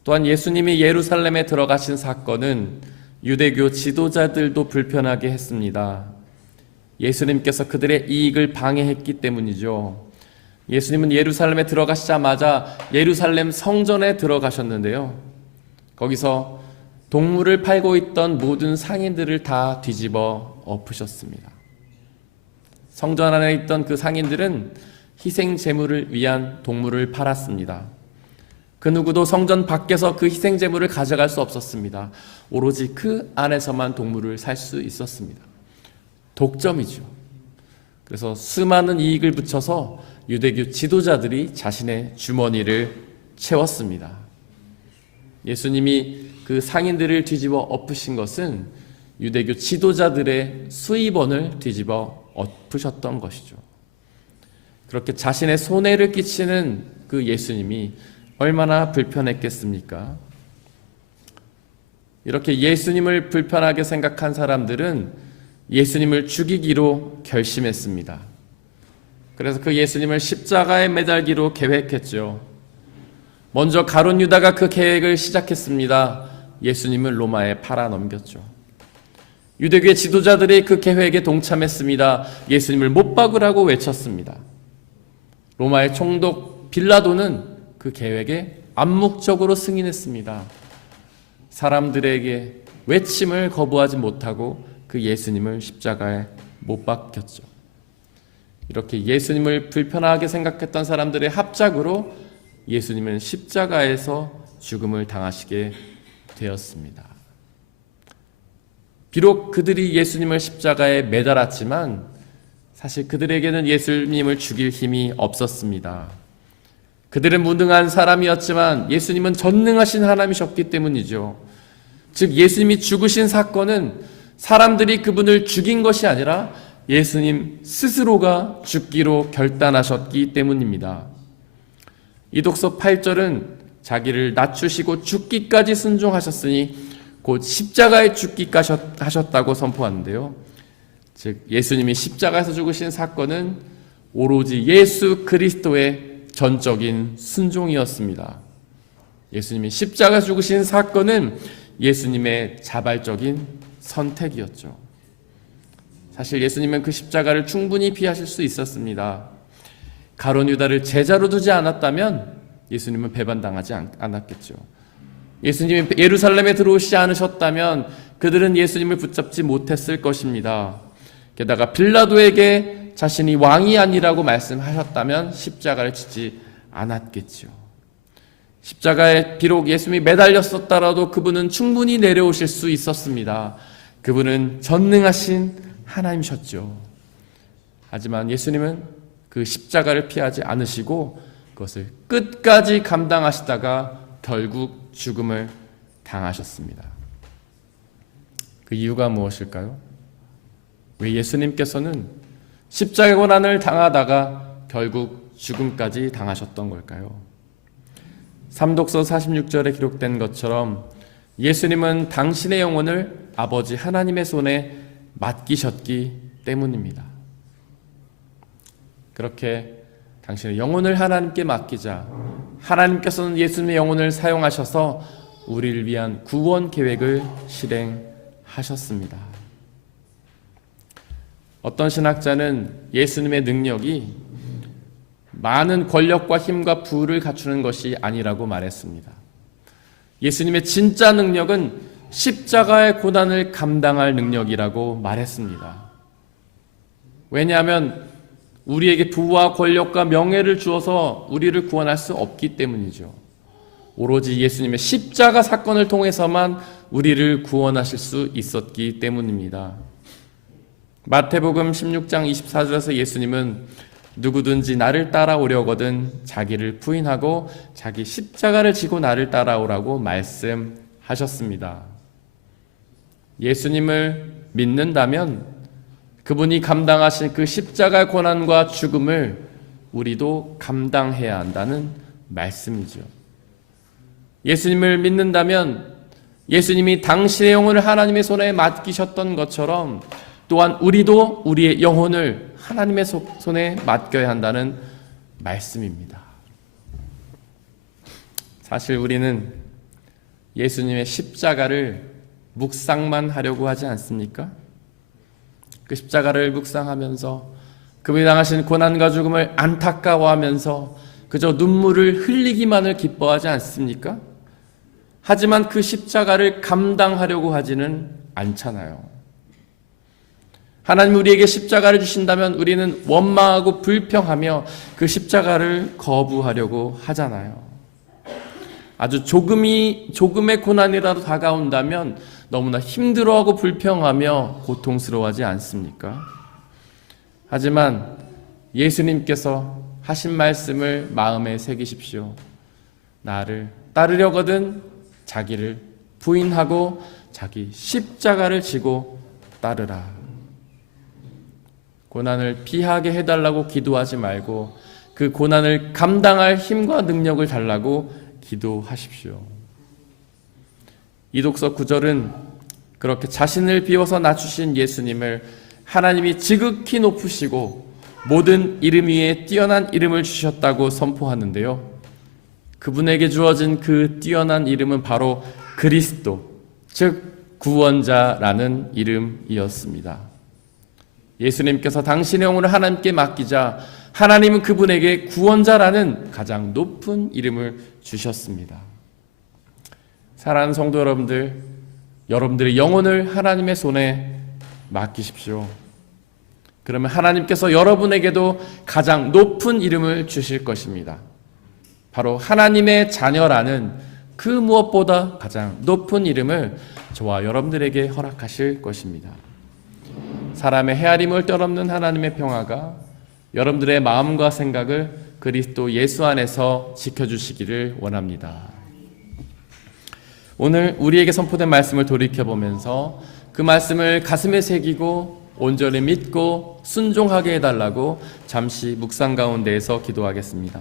또한 예수님이 예루살렘에 들어가신 사건은 유대교 지도자들도 불편하게 했습니다. 예수님께서 그들의 이익을 방해했기 때문이죠. 예수님은 예루살렘에 들어가시자마자 예루살렘 성전에 들어가셨는데요. 거기서 동물을 팔고 있던 모든 상인들을 다 뒤집어 엎으셨습니다. 성전 안에 있던 그 상인들은 희생 제물을 위한 동물을 팔았습니다. 그 누구도 성전 밖에서 그 희생 제물을 가져갈 수 없었습니다. 오로지 그 안에서만 동물을 살 수 있었습니다. 독점이죠. 그래서 수많은 이익을 붙여서 유대교 지도자들이 자신의 주머니를 채웠습니다. 예수님이 그 상인들을 뒤집어 엎으신 것은 유대교 지도자들의 수입원을 뒤집어 엎으셨던 것이죠. 그렇게 자신의 손해를 끼치는 그 예수님이 얼마나 불편했겠습니까? 이렇게 예수님을 불편하게 생각한 사람들은 예수님을 죽이기로 결심했습니다. 그래서 그 예수님을 십자가에 매달기로 계획했죠. 먼저 가룟 유다가 그 계획을 시작했습니다. 예수님을 로마에 팔아넘겼죠. 유대교의 지도자들이 그 계획에 동참했습니다. 예수님을 못 박으라고 외쳤습니다. 로마의 총독 빌라도는 그 계획에 암묵적으로 승인했습니다. 사람들에게 외침을 거부하지 못하고 그 예수님을 십자가에 못 박혔죠. 이렇게 예수님을 불편하게 생각했던 사람들의 합작으로 예수님은 십자가에서 죽음을 당하시게 되었습니다. 비록 그들이 예수님을 십자가에 매달았지만 사실 그들에게는 예수님을 죽일 힘이 없었습니다. 그들은 무능한 사람이었지만 예수님은 전능하신 하나님이셨기 때문이죠. 즉 예수님이 죽으신 사건은 사람들이 그분을 죽인 것이 아니라 예수님 스스로가 죽기로 결단하셨기 때문입니다. 이독서 8절은 자기를 낮추시고 죽기까지 순종하셨으니 곧 십자가에 죽기까지 하셨다고 선포하는데요. 즉 예수님이 십자가에서 죽으신 사건은 오로지 예수 그리스도의 전적인 순종이었습니다. 예수님이 십자가에서 죽으신 사건은 예수님의 자발적인 선택이었죠. 사실 예수님은 그 십자가를 충분히 피하실 수 있었습니다. 가룟 유다를 제자로 두지 않았다면 예수님은 배반당하지 않았겠죠. 예수님이 예루살렘에 들어오시지 않으셨다면 그들은 예수님을 붙잡지 못했을 것입니다. 게다가 빌라도에게 자신이 왕이 아니라고 말씀하셨다면 십자가를 지지 않았겠죠. 십자가에 비록 예수님이 매달렸었더라도 그분은 충분히 내려오실 수 있었습니다. 그분은 전능하신 하나님이셨죠. 하지만 예수님은 그 십자가를 피하지 않으시고 그것을 끝까지 감당하시다가 결국 죽음을 당하셨습니다. 그 이유가 무엇일까요? 왜 예수님께서는 십자가 고난을 당하다가 결국 죽음까지 당하셨던 걸까요? 삼독서 46절에 기록된 것처럼 예수님은 당신의 영혼을 아버지 하나님의 손에 맡기셨기 때문입니다. 그렇게 당신의 영혼을 하나님께 맡기자 하나님께서는 예수님의 영혼을 사용하셔서 우리를 위한 구원 계획을 실행하셨습니다. 어떤 신학자는 예수님의 능력이 많은 권력과 힘과 부를 갖추는 것이 아니라고 말했습니다. 예수님의 진짜 능력은 십자가의 고난을 감당할 능력이라고 말했습니다. 왜냐하면 우리에게 부와 권력과 명예를 주어서 우리를 구원할 수 없기 때문이죠. 오로지 예수님의 십자가 사건을 통해서만 우리를 구원하실 수 있었기 때문입니다. 마태복음 16장 24절에서 예수님은 누구든지 나를 따라오려거든 자기를 부인하고 자기 십자가를 지고 나를 따라오라고 말씀하셨습니다. 예수님을 믿는다면 그분이 감당하신 그 십자가의 고난과 죽음을 우리도 감당해야 한다는 말씀이죠. 예수님을 믿는다면 예수님이 당신의 영혼을 하나님의 손에 맡기셨던 것처럼 또한 우리도 우리의 영혼을 하나님의 손에 맡겨야 한다는 말씀입니다. 사실 우리는 예수님의 십자가를 묵상만 하려고 하지 않습니까? 그 십자가를 묵상하면서 그분이 당하신 고난과 죽음을 안타까워하면서 그저 눈물을 흘리기만을 기뻐하지 않습니까? 하지만 그 십자가를 감당하려고 하지는 않잖아요. 하나님 우리에게 십자가를 주신다면 우리는 원망하고 불평하며 그 십자가를 거부하려고 하잖아요. 아주 조금의 고난이라도 다가온다면 너무나 힘들어하고 불평하며 고통스러워하지 않습니까? 하지만 예수님께서 하신 말씀을 마음에 새기십시오. 나를 따르려거든 자기를 부인하고 자기 십자가를 지고 따르라. 고난을 피하게 해달라고 기도하지 말고 그 고난을 감당할 힘과 능력을 달라고 기도하십시오. 이독서 9절은 그렇게 자신을 비워서 낮추신 예수님을 하나님이 지극히 높으시고 모든 이름 위에 뛰어난 이름을 주셨다고 선포하는데요. 그분에게 주어진 그 뛰어난 이름은 바로 그리스도, 즉 구원자라는 이름이었습니다. 예수님께서 당신의 영혼을 하나님께 맡기자 하나님은 그분에게 구원자라는 가장 높은 이름을 주셨습니다. 사랑하는 성도 여러분들, 여러분들의 영혼을 하나님의 손에 맡기십시오. 그러면 하나님께서 여러분에게도 가장 높은 이름을 주실 것입니다. 바로 하나님의 자녀라는 그 무엇보다 가장 높은 이름을 저와 여러분들에게 허락하실 것입니다. 사람의 헤아림을 뛰어넘는 하나님의 평화가 여러분들의 마음과 생각을 그리스도 예수 안에서 지켜주시기를 원합니다. 오늘 우리에게 선포된 말씀을 돌이켜보면서 그 말씀을 가슴에 새기고 온전히 믿고 순종하게 해달라고 잠시 묵상 가운데에서 기도하겠습니다.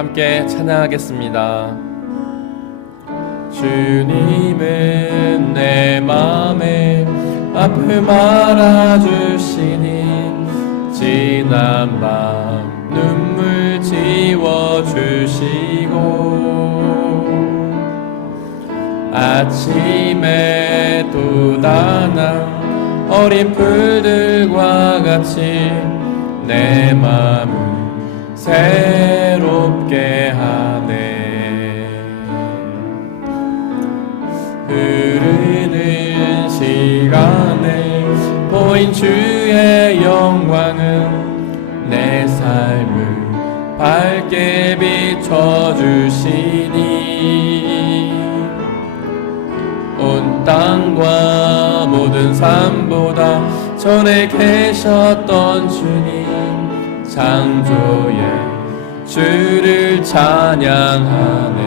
함께 찬양하겠습니다. 주님은 내 맘에 아픔 알아주시니 지난 밤 눈물 지워주시고 아침에 돋아난 어린 풀들과 같이 내 맘을 새롭게 하네. 흐르는 시간에 보인 주의 영광은 내 삶을 밝게 비춰주시니 온 땅과 모든 삶보다 전에 계셨던 주님 창조의 주를 찬양하네.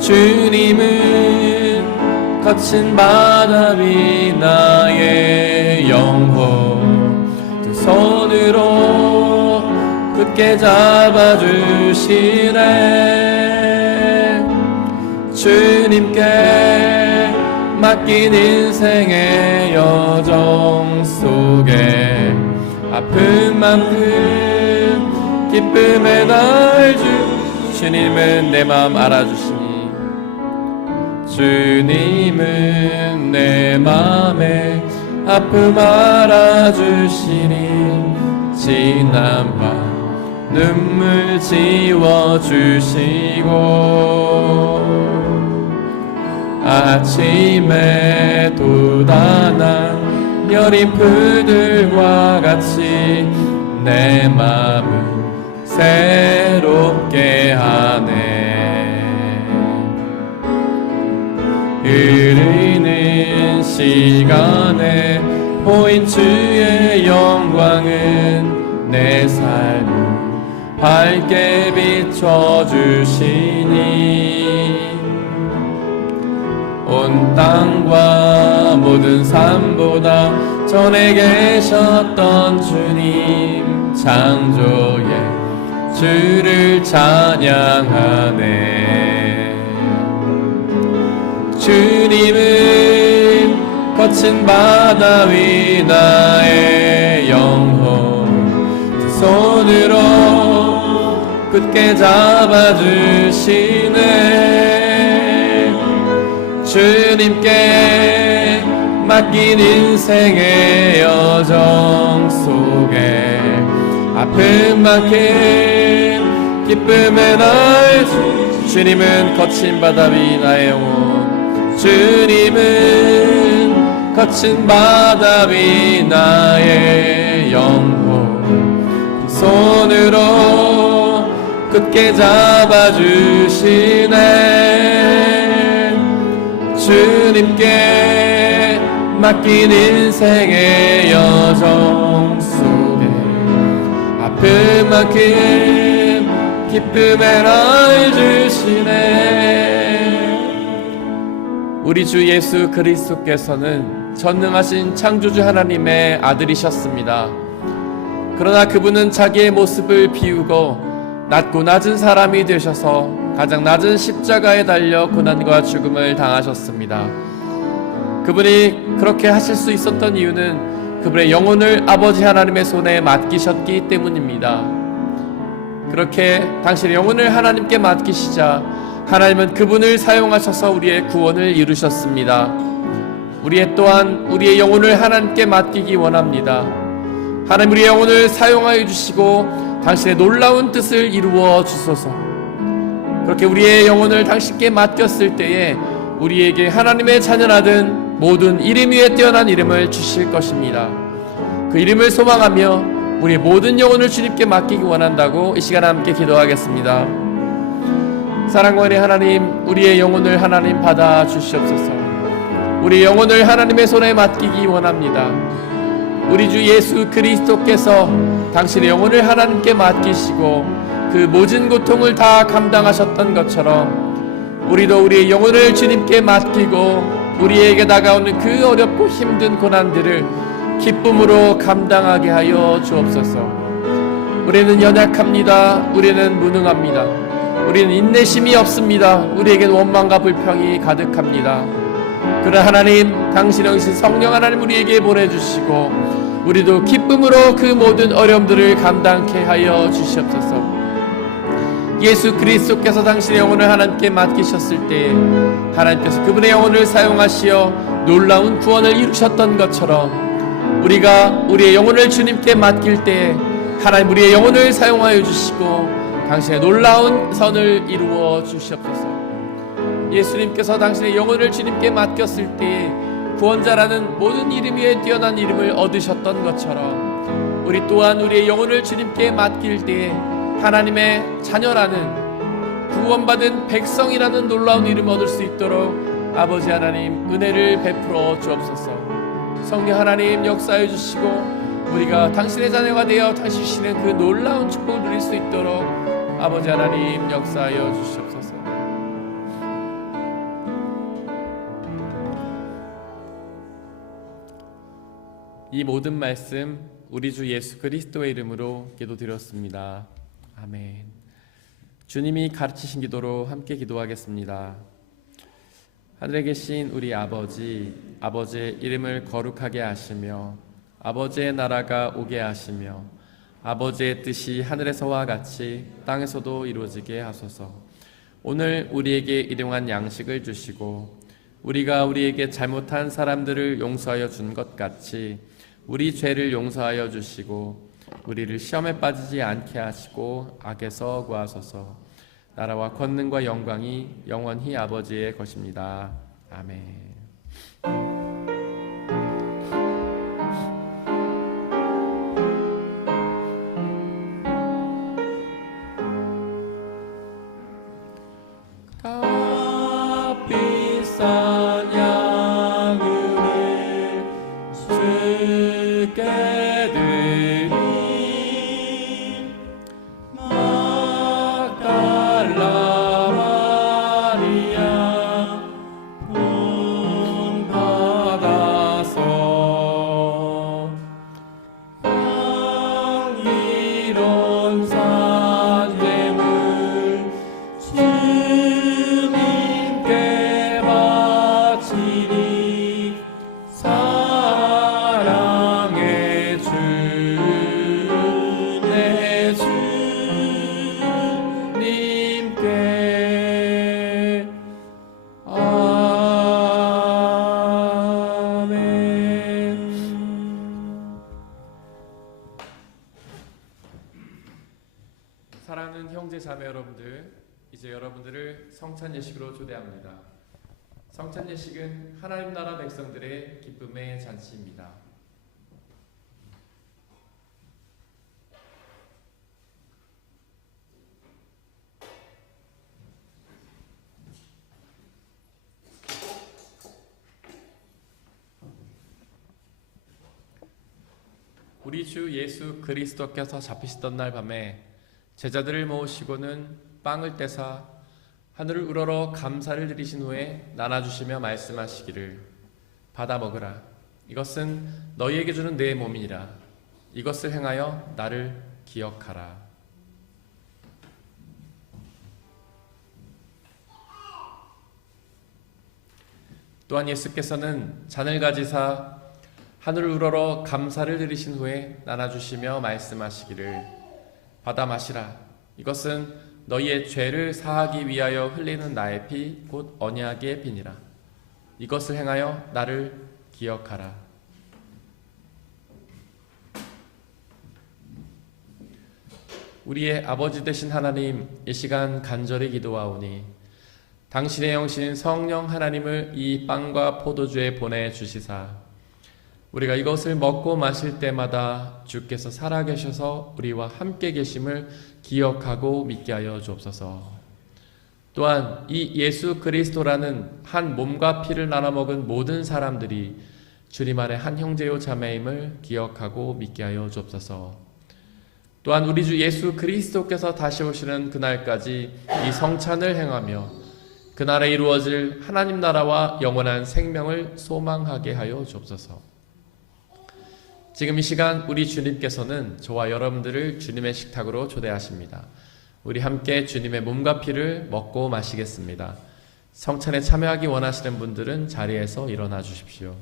주님은 거친 바다 위 나의 영혼 두 손으로 굳게 잡아주시네. 주님께 맡긴 인생의 여정 속에 아픈 만큼 기쁨의 날 주님은 내 마음 알아주시니 주님은 내 맘에 아픔 알아주시니 지난 밤 눈물 지워주시고 아침에 돋아난 여린 풀들과 같이 내 맘을 새롭게 하네. 흐르는 시간에 보인 주의 영광은 내 삶을 밝게 비춰주시니 온 땅과 모든 삶보다 전에 계셨던 주님 창조의 주를 찬양하네. 주님은 거친 바다 위 나의 영혼 두 손으로 굳게 잡아주시네. 주님께 맡긴 인생의 여정 속에 아픈 만큼 기쁨의 날 주님은 거친 바다 위 나의 영혼 주님은 거친 바다 위 나의 영혼 손으로 굳게 잡아주시네. 주님께 맡긴 인생의 여정 속에 아픈 만큼 기쁨의 날 주시네. 우리 주 예수 그리스도께서는 전능하신 창조주 하나님의 아들이셨습니다. 그러나 그분은 자기의 모습을 비우고 낮고 낮은 사람이 되셔서 가장 낮은 십자가에 달려 고난과 죽음을 당하셨습니다. 그분이 그렇게 하실 수 있었던 이유는 그분의 영혼을 아버지 하나님의 손에 맡기셨기 때문입니다. 그렇게 당신의 영혼을 하나님께 맡기시자 하나님은 그분을 사용하셔서 우리의 구원을 이루셨습니다. 우리의 영혼을 하나님께 맡기기 원합니다. 하나님 우리의 영혼을 사용하여 주시고 당신의 놀라운 뜻을 이루어 주소서. 그렇게 우리의 영혼을 당신께 맡겼을 때에 우리에게 하나님의 자녀라든 모든 이름 위에 뛰어난 이름을 주실 것입니다. 그 이름을 소망하며 우리의 모든 영혼을 주님께 맡기기 원한다고 이 시간 함께 기도하겠습니다. 사랑과 은혜 하나님, 우리의 영혼을 하나님 받아 주시옵소서. 우리 영혼을 하나님의 손에 맡기기 원합니다. 우리 주 예수 그리스도께서 당신의 영혼을 하나님께 맡기시고 그 모진 고통을 다 감당하셨던 것처럼 우리도 우리의 영혼을 주님께 맡기고 우리에게 다가오는 그 어렵고 힘든 고난들을 기쁨으로 감당하게 하여 주옵소서. 우리는 연약합니다. 우리는 무능합니다. 우리는 인내심이 없습니다. 우리에겐 원망과 불평이 가득합니다. 그러나 하나님, 당신의 영신 성령 하나님 우리에게 보내주시고 우리도 기쁨으로 그 모든 어려움들을 감당케 하여 주시옵소서. 예수 그리스도께서 당신의 영혼을 하나님께 맡기셨을 때 하나님께서 그분의 영혼을 사용하시어 놀라운 구원을 이루셨던 것처럼 우리가 우리의 영혼을 주님께 맡길 때 하나님 우리의 영혼을 사용하여 주시고 당신의 놀라운 선을 이루어 주시옵소서. 예수님께서 당신의 영혼을 주님께 맡겼을 때 구원자라는 모든 이름 위에 뛰어난 이름을 얻으셨던 것처럼 우리 또한 우리의 영혼을 주님께 맡길 때 하나님의 자녀라는 구원받은 백성이라는 놀라운 이름을 얻을 수 있도록 아버지 하나님 은혜를 베풀어 주옵소서. 성령 하나님 역사해 주시고 우리가 당신의 자녀가 되어 다시 주시는 그 놀라운 축복을 누릴 수 있도록 아버지 하나님 역사하여 주시옵소서. 이 모든 말씀 우리 주 예수 그리스도의 이름으로 기도드렸습니다. 아멘. 주님이 가르치신 기도로 함께 기도하겠습니다. 하늘에 계신 우리 아버지, 아버지의 이름을 거룩하게 하시며 아버지의 나라가 오게 하시며 아버지의 뜻이 하늘에서와 같이 땅에서도 이루어지게 하소서. 오늘 우리에게 일용할 양식을 주시고 우리가 우리에게 잘못한 사람들을 용서하여 준 것 같이 우리 죄를 용서하여 주시고 우리를 시험에 빠지지 않게 하시고 악에서 구하소서. 나라와 권능과 영광이 영원히 아버지의 것입니다. 아멘. 값비싼 양을 주께 드린 막달라 마리아 본받아서 향기로운 산재물 주님께 바치리. 사랑의 주 내 주님께 아멘. 사랑하는 형제 자매 여러분들, 이제 여러분들을 성찬 예식으로 초대합니다. 성찬 예식은 하나님 나라 백성들의 기쁨의 잔치입니다. 우리 주 예수 그리스도께서 잡히시던 날 밤에 제자들을 모으시고는 빵을 떼사 하늘을 우러러 감사를 드리신 후에 나눠주시며 말씀하시기를 받아 먹으라. 이것은 너희에게 주는 내 몸이니라. 이것을 행하여 나를 기억하라. 또한 예수께서는 잔을 가지사 하늘을 우러러 감사를 드리신 후에 나눠주시며 말씀하시기를 받아 마시라. 이것은 너희의 죄를 사하기 위하여 흘리는 나의 피 곧 언약의 피니라. 이것을 행하여 나를 기억하라. 우리의 아버지 되신 하나님, 이 시간 간절히 기도하오니 당신의 영신 성령 하나님을 이 빵과 포도주에 보내주시사 우리가 이것을 먹고 마실 때마다 주께서 살아계셔서 우리와 함께 계심을 기억하고 믿게 하여 주옵소서. 또한 이 예수 그리스도라는 한 몸과 피를 나눠 먹은 모든 사람들이 주님 안에 한 형제요 자매임을 기억하고 믿게 하여 주옵소서. 또한 우리 주 예수 그리스도께서 다시 오시는 그날까지 이 성찬을 행하며 그날에 이루어질 하나님 나라와 영원한 생명을 소망하게 하여 주옵소서. 지금 이 시간 우리 주님께서는 저와 여러분들을 주님의 식탁으로 초대하십니다. 우리 함께 주님의 몸과 피를 먹고 마시겠습니다. 성찬에 참여하기 원하시는 분들은 자리에서 일어나 주십시오.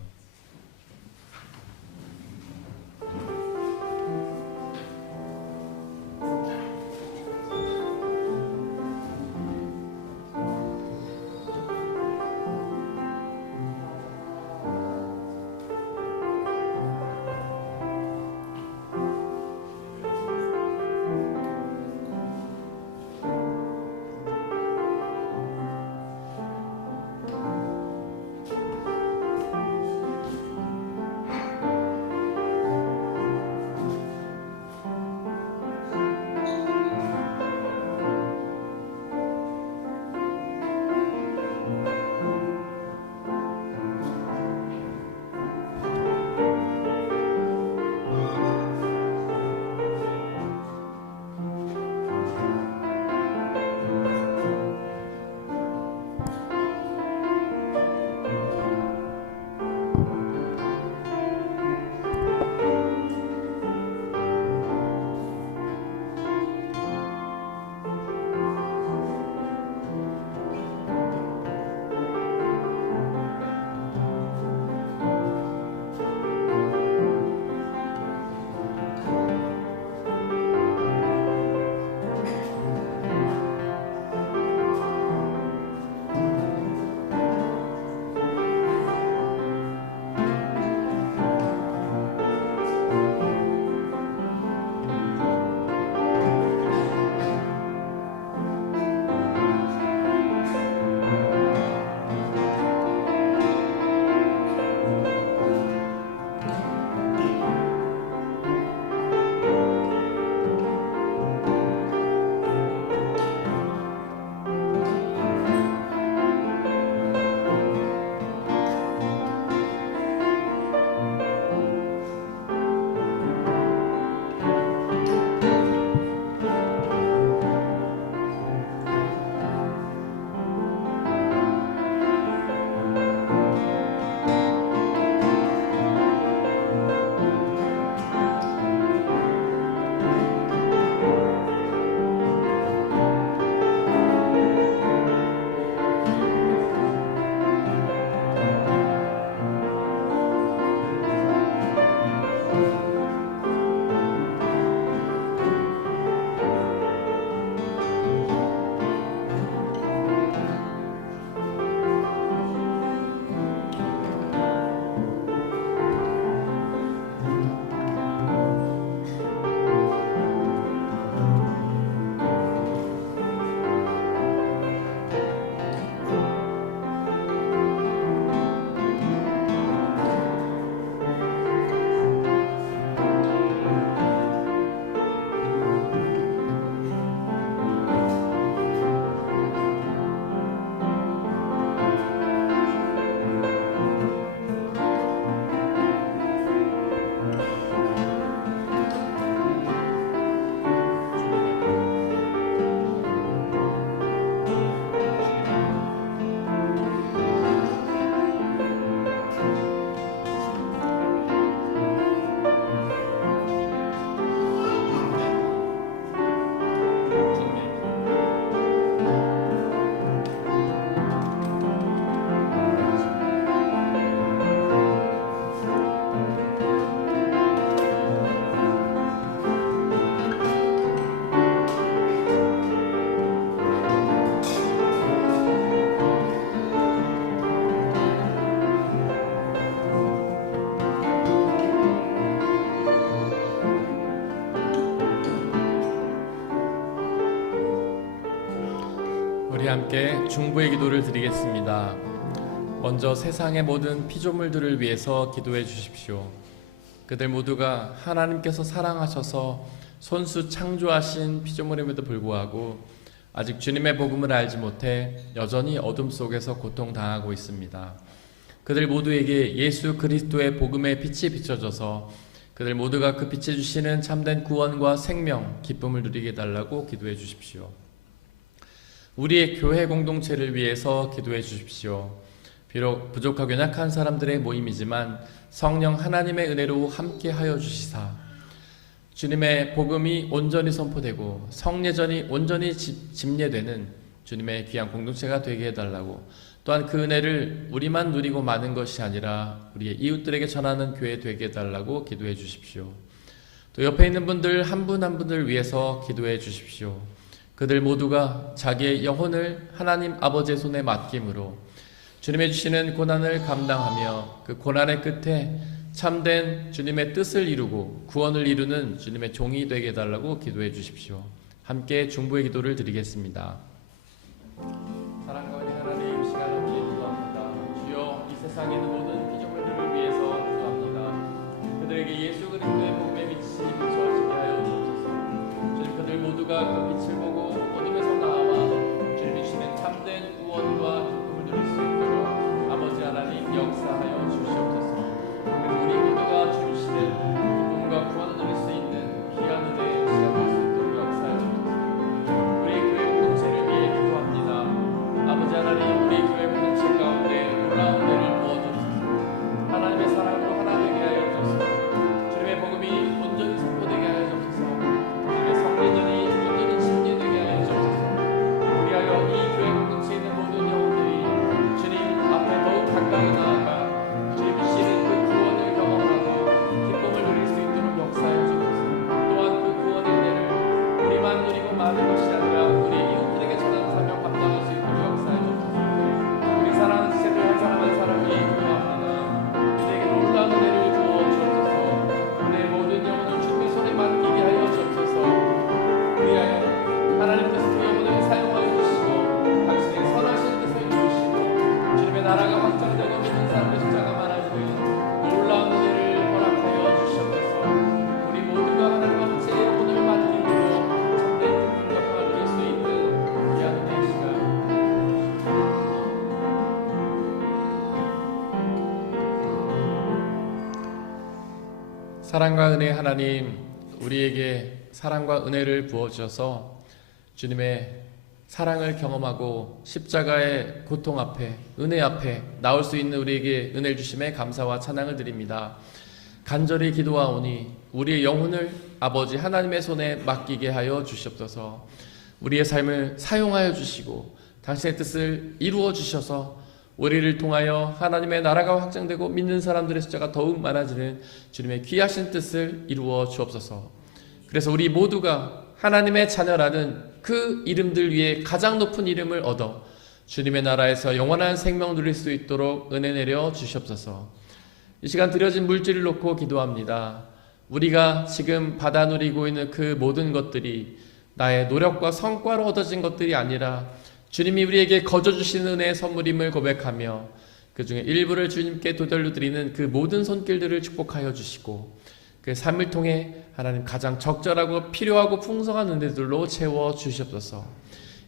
우리 함께 중보의 기도를 드리겠습니다. 먼저 세상의 모든 피조물들을 위해서 기도해 주십시오. 그들 모두가 하나님께서 사랑하셔서 손수 창조하신 피조물임에도 불구하고 아직 주님의 복음을 알지 못해 여전히 어둠 속에서 고통당하고 있습니다. 그들 모두에게 예수 그리스도의 복음의 빛이 비춰져서 그들 모두가 그 빛이 주시는 참된 구원과 생명, 기쁨을 누리게 해달라고 기도해 주십시오. 우리의 교회 공동체를 위해서 기도해 주십시오. 비록 부족하고 연약한 사람들의 모임이지만 성령 하나님의 은혜로 함께하여 주시사 주님의 복음이 온전히 선포되고 성례전이 온전히 집례되는 주님의 귀한 공동체가 되게 해달라고, 또한 그 은혜를 우리만 누리고 마는 것이 아니라 우리의 이웃들에게 전하는 교회 되게 해달라고 기도해 주십시오. 또 옆에 있는 분들 한 분 한 분을 위해서 기도해 주십시오. 그들 모두가 자기의 영혼을 하나님 아버지의 손에 맡김으로 주님의 주시는 고난을 감당하며 그 고난의 끝에 참된 주님의 뜻을 이루고 구원을 이루는 주님의 종이 되게 해달라고 기도해 주십시오. 함께 중보의 기도를 드리겠습니다. 사랑과 은혜 하나님, 시간을 위해 기도합니다. 주여, 이 세상에 있는 모든 피조물들을 위해서 기도합니다. 그들에게 예수 그리스도의 복음의 빛이 비춰지게 하여 주옵소서. 주님, 그들 모두가 그 빛을 보고 어둠에서 나와 주님이 주시는 참된 구원과 기쁨을 누릴 수 있도록 아버지 하나님 역사하여 주시옵소서. 그래서 우리 모두가 주시는 기쁨과 구원을 누릴 수 있는 귀한 은혜의 시간 될 수 있도록 역사하여 주옵소서. 우리 교회 공동체를 위해 기도합니다. 아버지 하나님, 우리 교회 공동체 가운데 놀라운 은혜를 부어주옵소서. 하나님의 사랑으로 하나 되게 하여 주옵소서. 주님의 복음이 온전히 선포되게 하여 주옵소서. 주님의 성례전이 온전히 집례되게 하여 주옵소서. 우리하여 이 교회 공동체에 있는 모든 영혼들이 주님 앞에 더욱 가까이 나아가 주님 주시는 그 구원을 경험하고 기쁨을 누릴 수 있도록 역사하여 주옵소서. 또한 그 구원의 은혜를 우리만 누리고 마는 것이 아니라 우리 이웃들에게 전하는 사명 감당할 수 있도록 역사하여 주옵소서. 우리 사랑하는 지체들 한 사람 한 사람이 기도합니다. 그들에게 놀라운 은혜를 주어 주옵소서. 그들의 모든 영혼을 주님의 손에 맡기게 하여 주옵소서. 그리하여 하나님께서 그 영혼을 사용하여 주시고 당신의 선하신 뜻을 이루시고 주님의 나라가 확장되고 믿는 사람들 숫자가 많아지는 놀라운 은혜를 허락하여 주시옵소서. 우리 모두가 하나님 아버지의 영혼을 맡김으로 참된 기쁨과 평안을 누릴 수 있는 귀한 은혜의 시간. 사랑과 은혜 하나님, 우리에게 사랑과 은혜를 부어주셔서 주님의 사랑을 경험하고 십자가의 고통 앞에, 은혜 앞에 나올 수 있는 우리에게 은혜를 주심에 감사와 찬양을 드립니다. 간절히 기도하오니 우리의 영혼을 아버지 하나님의 손에 맡기게 하여 주시옵소서. 우리의 삶을 사용하여 주시고 당신의 뜻을 이루어 주셔서 우리를 통하여 하나님의 나라가 확장되고 믿는 사람들의 숫자가 더욱 많아지는 주님의 귀하신 뜻을 이루어 주옵소서. 그래서 우리 모두가 하나님의 자녀라는 그 이름들 위에 가장 높은 이름을 얻어 주님의 나라에서 영원한 생명 누릴 수 있도록 은혜 내려 주시옵소서. 이 시간 드려진 물질을 놓고 기도합니다. 우리가 지금 받아 누리고 있는 그 모든 것들이 나의 노력과 성과로 얻어진 것들이 아니라 주님이 우리에게 거저 주시는 은혜의 선물임을 고백하며 그 중에 일부를 주님께 도달로 드리는 그 모든 손길들을 축복하여 주시고 그 삶을 통해 하나님 가장 적절하고 필요하고 풍성한 은혜들로 채워 주시옵소서.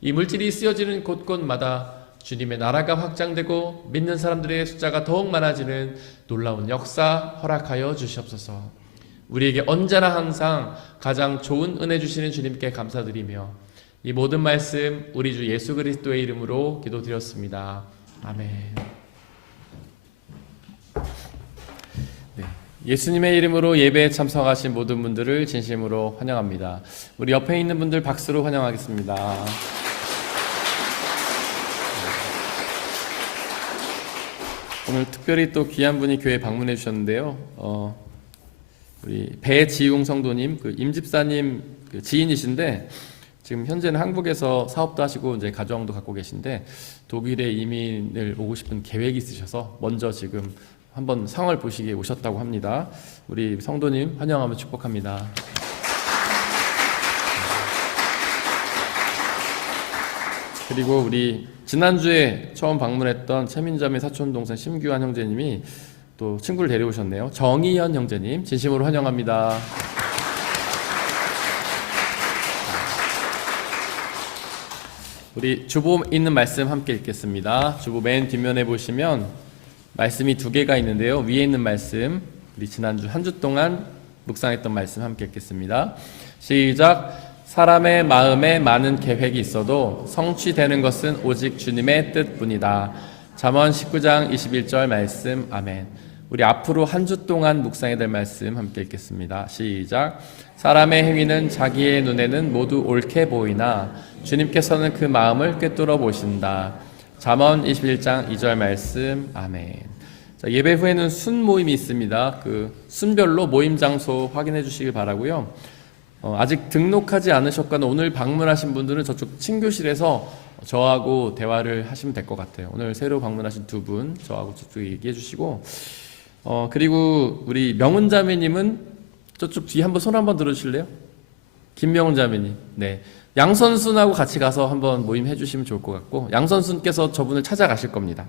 이 물질이 쓰여지는 곳곳마다 주님의 나라가 확장되고 믿는 사람들의 숫자가 더욱 많아지는 놀라운 역사 허락하여 주시옵소서. 우리에게 언제나 항상 가장 좋은 은혜 주시는 주님께 감사드리며 이 모든 말씀 우리 주 예수 그리스도의 이름으로 기도드렸습니다. 아멘. 네, 예수님의 이름으로 예배에 참석하신 모든 분들을 진심으로 환영합니다. 우리 옆에 있는 분들 박수로 환영하겠습니다. 오늘 특별히 또 귀한 분이 교회 방문해 주셨는데요. 우리 배지웅 성도님, 그 임집사님 그 지인이신데 지금 현재는 한국에서 사업도 하시고 이제 가정도 갖고 계신데 독일에 이민을 오고 싶은 계획이 있으셔서 먼저 지금 한번 상황을 보시기에 오셨다고 합니다. 우리 성도님 환영하며 축복합니다. 그리고 우리 지난주에 처음 방문했던 최민자매 사촌 동생 심규환 형제님이 또 친구를 데려오셨네요. 정희현 형제님 진심으로 환영합니다. 우리 주보 있는 말씀 함께 읽겠습니다. 주보 맨 뒷면에 보시면 말씀이 두 개가 있는데요. 위에 있는 말씀 우리 지난주 한 주 동안 묵상했던 말씀 함께 읽겠습니다. 시작. 사람의 마음에 많은 계획이 있어도 성취되는 것은 오직 주님의 뜻뿐이다. 잠언 19장 21절 말씀. 아멘. 우리 앞으로 한 주 동안 묵상해야 될 말씀 함께 읽겠습니다. 시작. 사람의 행위는 자기의 눈에는 모두 옳게 보이나 주님께서는 그 마음을 꿰뚫어 보신다. 잠언 21장 2절 말씀. 아멘. 자, 예배 후에는 순 모임이 있습니다. 그 순별로 모임 장소 확인해 주시길 바라고요. 아직 등록하지 않으셨거나 오늘 방문하신 분들은 저쪽 친교실에서 저하고 대화를 하시면 될 것 같아요. 오늘 새로 방문하신 두 분 저하고 저쪽에 얘기해 주시고, 그리고 우리 명은 자매님은 저쪽 뒤에 한번 손 한번 들어주실래요? 김명은 자매님. 네. 양선순하고 같이 가서 한번 모임 해주시면 좋을 것 같고, 양선순께서 저분을 찾아가실 겁니다.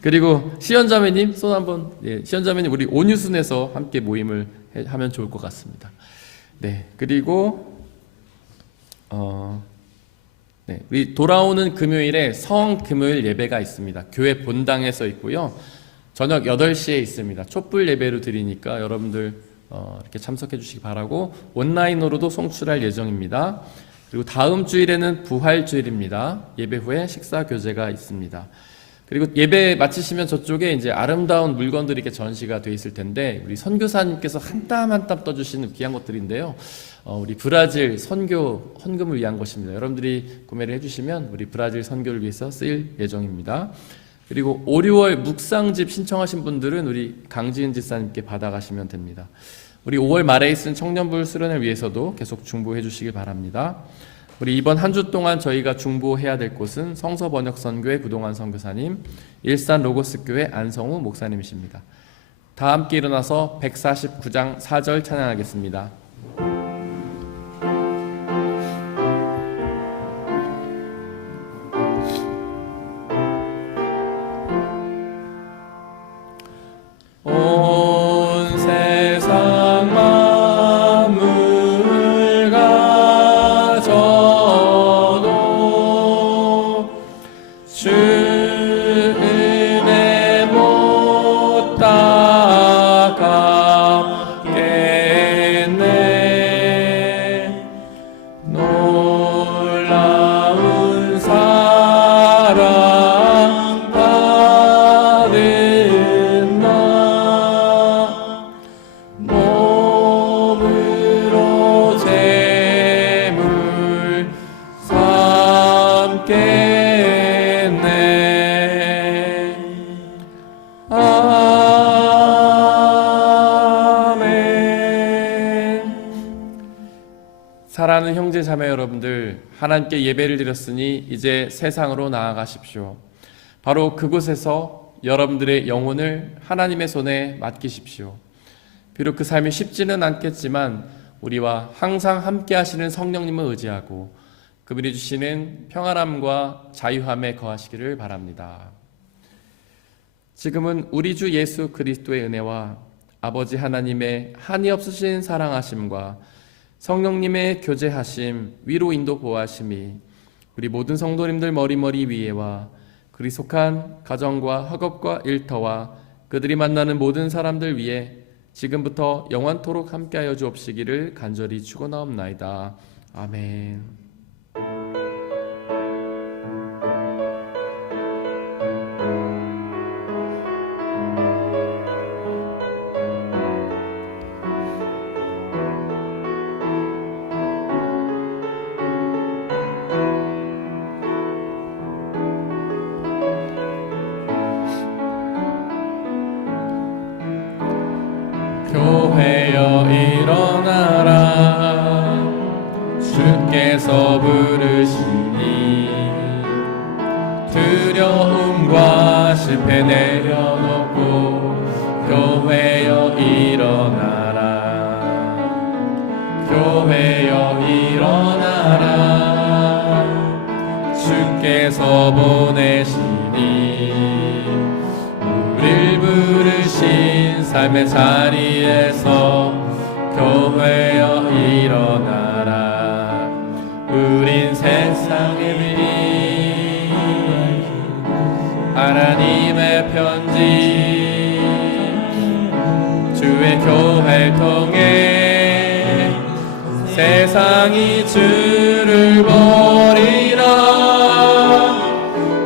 그리고 시연자매님 손 한번. 예, 시연자매님 우리 온유순에서 함께 모임을 하면 좋을 것 같습니다. 네. 그리고 네, 우리 돌아오는 금요일에 성금요일 예배가 있습니다. 교회 본당에서 있고요. 저녁 8시에 있습니다. 촛불 예배로 드리니까 여러분들 이렇게 참석해 주시기 바라고, 온라인으로도 송출할 예정입니다. 그리고 다음 주일에는 부활주일입니다. 예배 후에 식사 교제가 있습니다. 그리고 예배 마치시면 저쪽에 이제 아름다운 물건들이 이렇게 전시가 되어 있을 텐데, 우리 선교사님께서 한 땀 한 땀 떠주시는 귀한 것들인데요. 우리 브라질 선교 헌금을 위한 것입니다. 여러분들이 구매를 해주시면 우리 브라질 선교를 위해서 쓰일 예정입니다. 그리고 5, 6월 묵상집 신청하신 분들은 우리 강지은 집사님께 받아가시면 됩니다. 우리 5월 말에 있은 청년부 수련을 위해서도 계속 중보해 주시길 바랍니다. 우리 이번 한 주 동안 저희가 중보해야 될 곳은 성서번역선교회 구동환 선교사님, 일산 로고스교회 안성우 목사님이십니다. 다 함께 일어나서 149장 4절 찬양하겠습니다. 온 세상 만물 가져도 주 은혜 못 닦았겠네. 놀라운 사랑 받은 나 몸으로 제물 삼겠네. 아멘. 사랑하는 형제 자매 여러분들, 하나님께 예배를 드렸으니 이제 세상으로 나아가십시오. 바로 그곳에서 여러분들의 영혼을 하나님의 손에 맡기십시오. 비록 그 삶이 쉽지는 않겠지만 우리와 항상 함께 하시는 성령님을 의지하고 그분이 주시는 평안함과 자유함에 거하시기를 바랍니다. 지금은 우리 주 예수 그리스도의 은혜와 아버지 하나님의 한이 없으신 사랑하심과 성령님의 교제하심, 위로 인도 보호하심이 우리 모든 성도님들 머리머리 위에와 그리 속한 가정과 학업과 일터와 그들이 만나는 모든 사람들 위에 지금부터 영원토록 함께하여 주옵시기를 간절히 축원하옵나이다. 아멘. 교회여 일어나라, 주께서 부르시니 두려움과 실패 내려놓고 교회여 일어나라, 교회여 일어나라, 주께서 보내시니 우릴 부르신 삶의 자리에서 교회여 일어나라. 우린 세상의 빛, 하나님의 편지, 주의 교회를 통해 세상이 주를 버리라.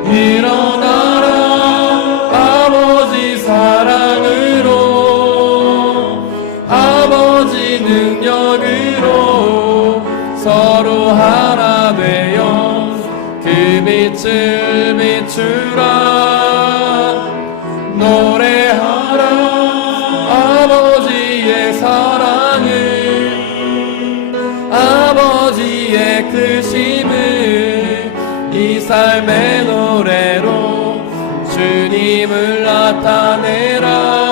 일어나라, 하나 되어 그 빛을 비추라. 노래하라 아버지의 사랑을, 아버지의 크심을 이 삶의 노래로 주님을 나타내라.